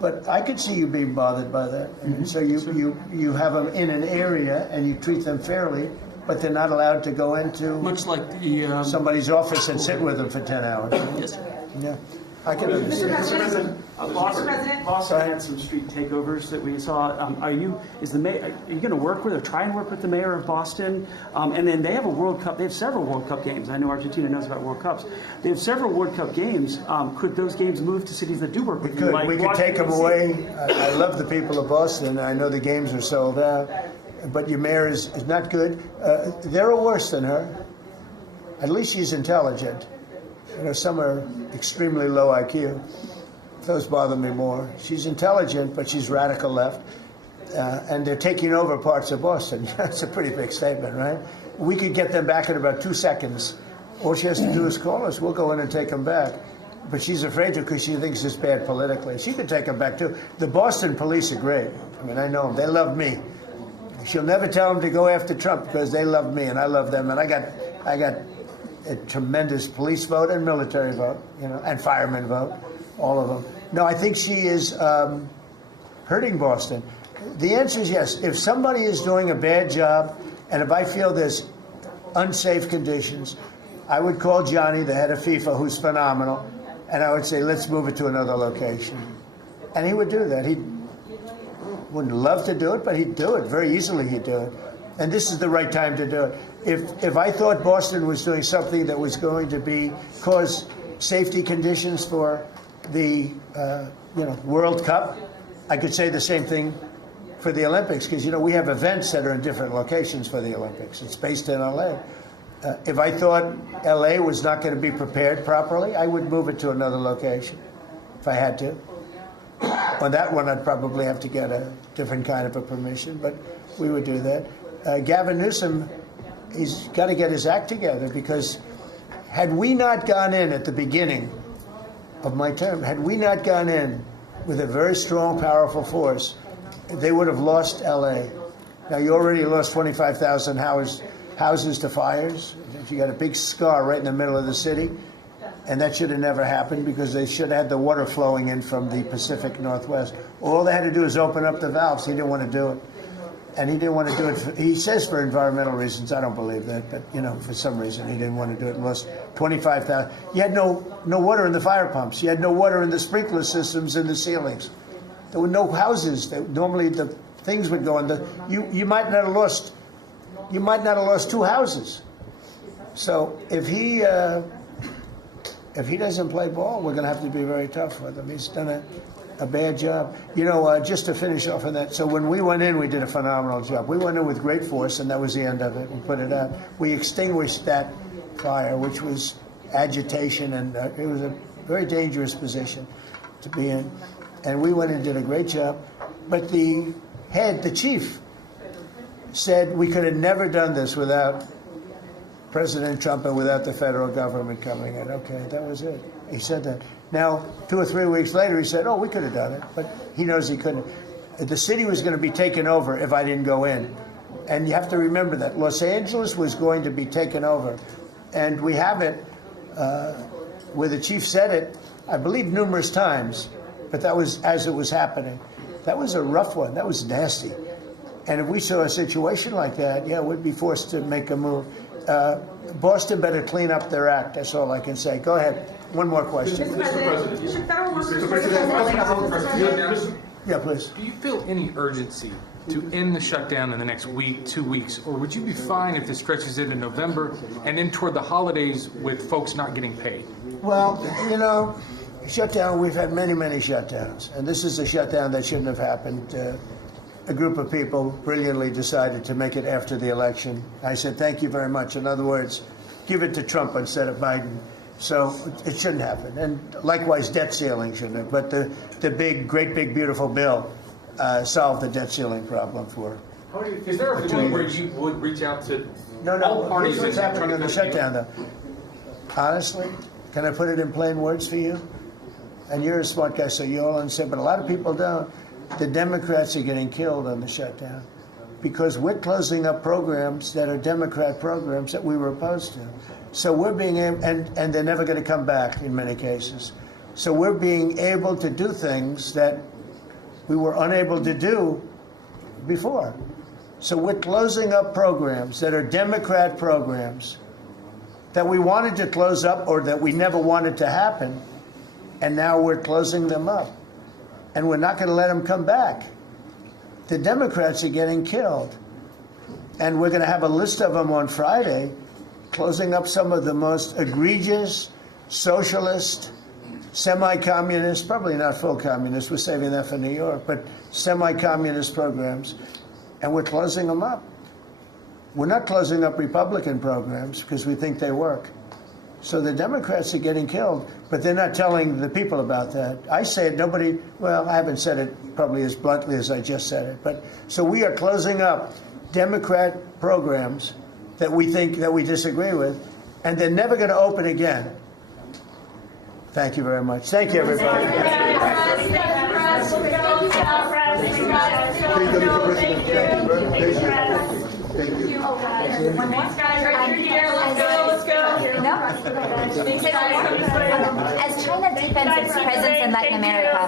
But I could see you being bothered by that. Mm-hmm. So you have them in an area, and you treat them fairly, but they're not allowed to go into much like the somebody's office and sit with them for 10 hours. Yes, sir. Yeah, I can understand. Mr. President, Boston had some street takeovers that we saw. Are you going to work with or try and work with the mayor of Boston? And then they have a World Cup. They have several World Cup games. I know Argentina knows about World Cups. They have several World Cup games. Could those games move to cities that do work with you? We could take them away. I love the people of Boston. I know the games are sold out. But your mayor is not good. They're worse than her. At least she's intelligent. You know, some are extremely low IQ. Those bother me more. She's intelligent, but she's radical left. And they're taking over parts of Boston. That's a pretty big statement, right? We could get them back in about 2 seconds. All she has to do is call us. We'll go in and take them back. But she's afraid to, because she thinks it's bad politically. She could take them back, too. The Boston police are great. I mean, I know them. They love me. She'll never tell them to go after Trump, because they love me and I love them. And I got a tremendous police vote and military vote, you know, and fireman vote, all of them. No, I think she is hurting Boston. The answer is yes. If somebody is doing a bad job, and if I feel there's unsafe conditions, I would call Johnny, the head of FIFA, who's phenomenal, and I would say, let's move it to another location. And he would do that. He wouldn't love to do it, but he'd do it. Very easily he'd do it. And this is the right time to do it. If I thought Boston was doing something that was going to cause safety conditions for the World Cup, I could say the same thing for the Olympics, because, you know, we have events that are in different locations for the Olympics. It's based in LA. If I thought LA was not going to be prepared properly, I would move it to another location if I had to. On that one, I'd probably have to get a different kind of a permission, but we would do that. Gavin Newsom, he's got to get his act together, because had we not gone in at the beginning of my term, had we not gone in with a very strong, powerful force, they would have lost LA. Now, you already lost 25,000 houses to fires. You got a big scar right in the middle of the city. And that should have never happened, because they should have had the water flowing in from the Pacific Northwest. All they had to do is open up the valves. He didn't want to do it. And he didn't want to do it. He says for environmental reasons. I don't believe that. But, you know, for some reason, he didn't want to do it. Lost 25,000. You had no water in the fire pumps. You had no water in the sprinkler systems in the ceilings. There were no houses. Normally, the things would go in. You might not have lost. You might not have lost 2 houses. So if he doesn't play ball, we're going to have to be very tough with him. He's done a bad job. You know, just to finish off on that, so when we went in, we did a phenomenal job. We went in with great force, and that was the end of it. We put it out. We extinguished that fire, which was agitation, and it was a very dangerous position to be in. And we went and did a great job. But the chief, said we could have never done this without President Trump and without the federal government coming in. Okay, that was it. He said that. Now, 2 or 3 weeks later, he said, oh, we could have done it, but he knows he couldn't. The city was going to be taken over if I didn't go in. And you have to remember that. Los Angeles was going to be taken over. And we have it where the chief said it, I believe, numerous times, but that was as it was happening. That was a rough one. That was nasty. And if we saw a situation like that, yeah, we'd be forced to make a move. Boston better clean up their act. That's all I can say. Go ahead. One more question. Mr. President. Yeah, please. Do you feel any urgency to end the shutdown in the next week, 2 weeks, or would you be fine if this stretches into November and then toward the holidays with folks not getting paid? Well, you know, shutdown, we've had many, many shutdowns, and this is a shutdown that shouldn't have happened. A group of people brilliantly decided to make it after the election. I said, thank you very much. In other words, give it to Trump instead of Biden. So it shouldn't happen. And likewise, debt ceiling shouldn't have. But the big, great big, beautiful bill solved the debt ceiling problem for Is there a point where you would reach out to all parties? Here's what's happening in the shutdown, though. Honestly, can I put it in plain words for you? And you're a smart guy, so you all understand, but a lot of people don't. The Democrats are getting killed on the shutdown because we're closing up programs that are Democrat programs that we were opposed to. So we're being able, and they're never going to come back in many cases. So we're being able to do things that we were unable to do before. So we're closing up programs that are Democrat programs that we wanted to close up or that we never wanted to happen, and now we're closing them up. And we're not going to let them come back. The Democrats are getting killed. And we're going to have a list of them on Friday, closing up some of the most egregious, socialist, semi-communist, probably not full communist, we're saving that for New York, but semi-communist programs, and we're closing them up. We're not closing up Republican programs because we think they work. So the Democrats are getting killed, but they're not telling the people about that. I say it, nobody, well, I haven't said it probably as bluntly as I just said it, but so we are closing up Democrat programs that we think that we disagree with, and they're never going to open again. Thank you very much. Thank you, everybody. Thank you. One more. Let's go. No. As China deepens its presence in Latin America,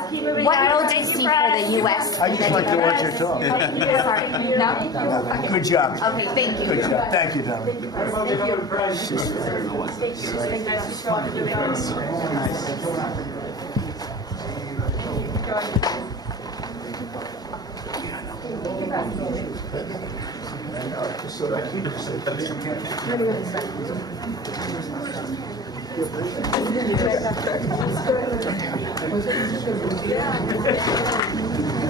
what role do you see for the U.S.? I just like to watch your talk. Sorry. No? Good job. Okay, thank you. Good job. Thank you, Don. Yeah.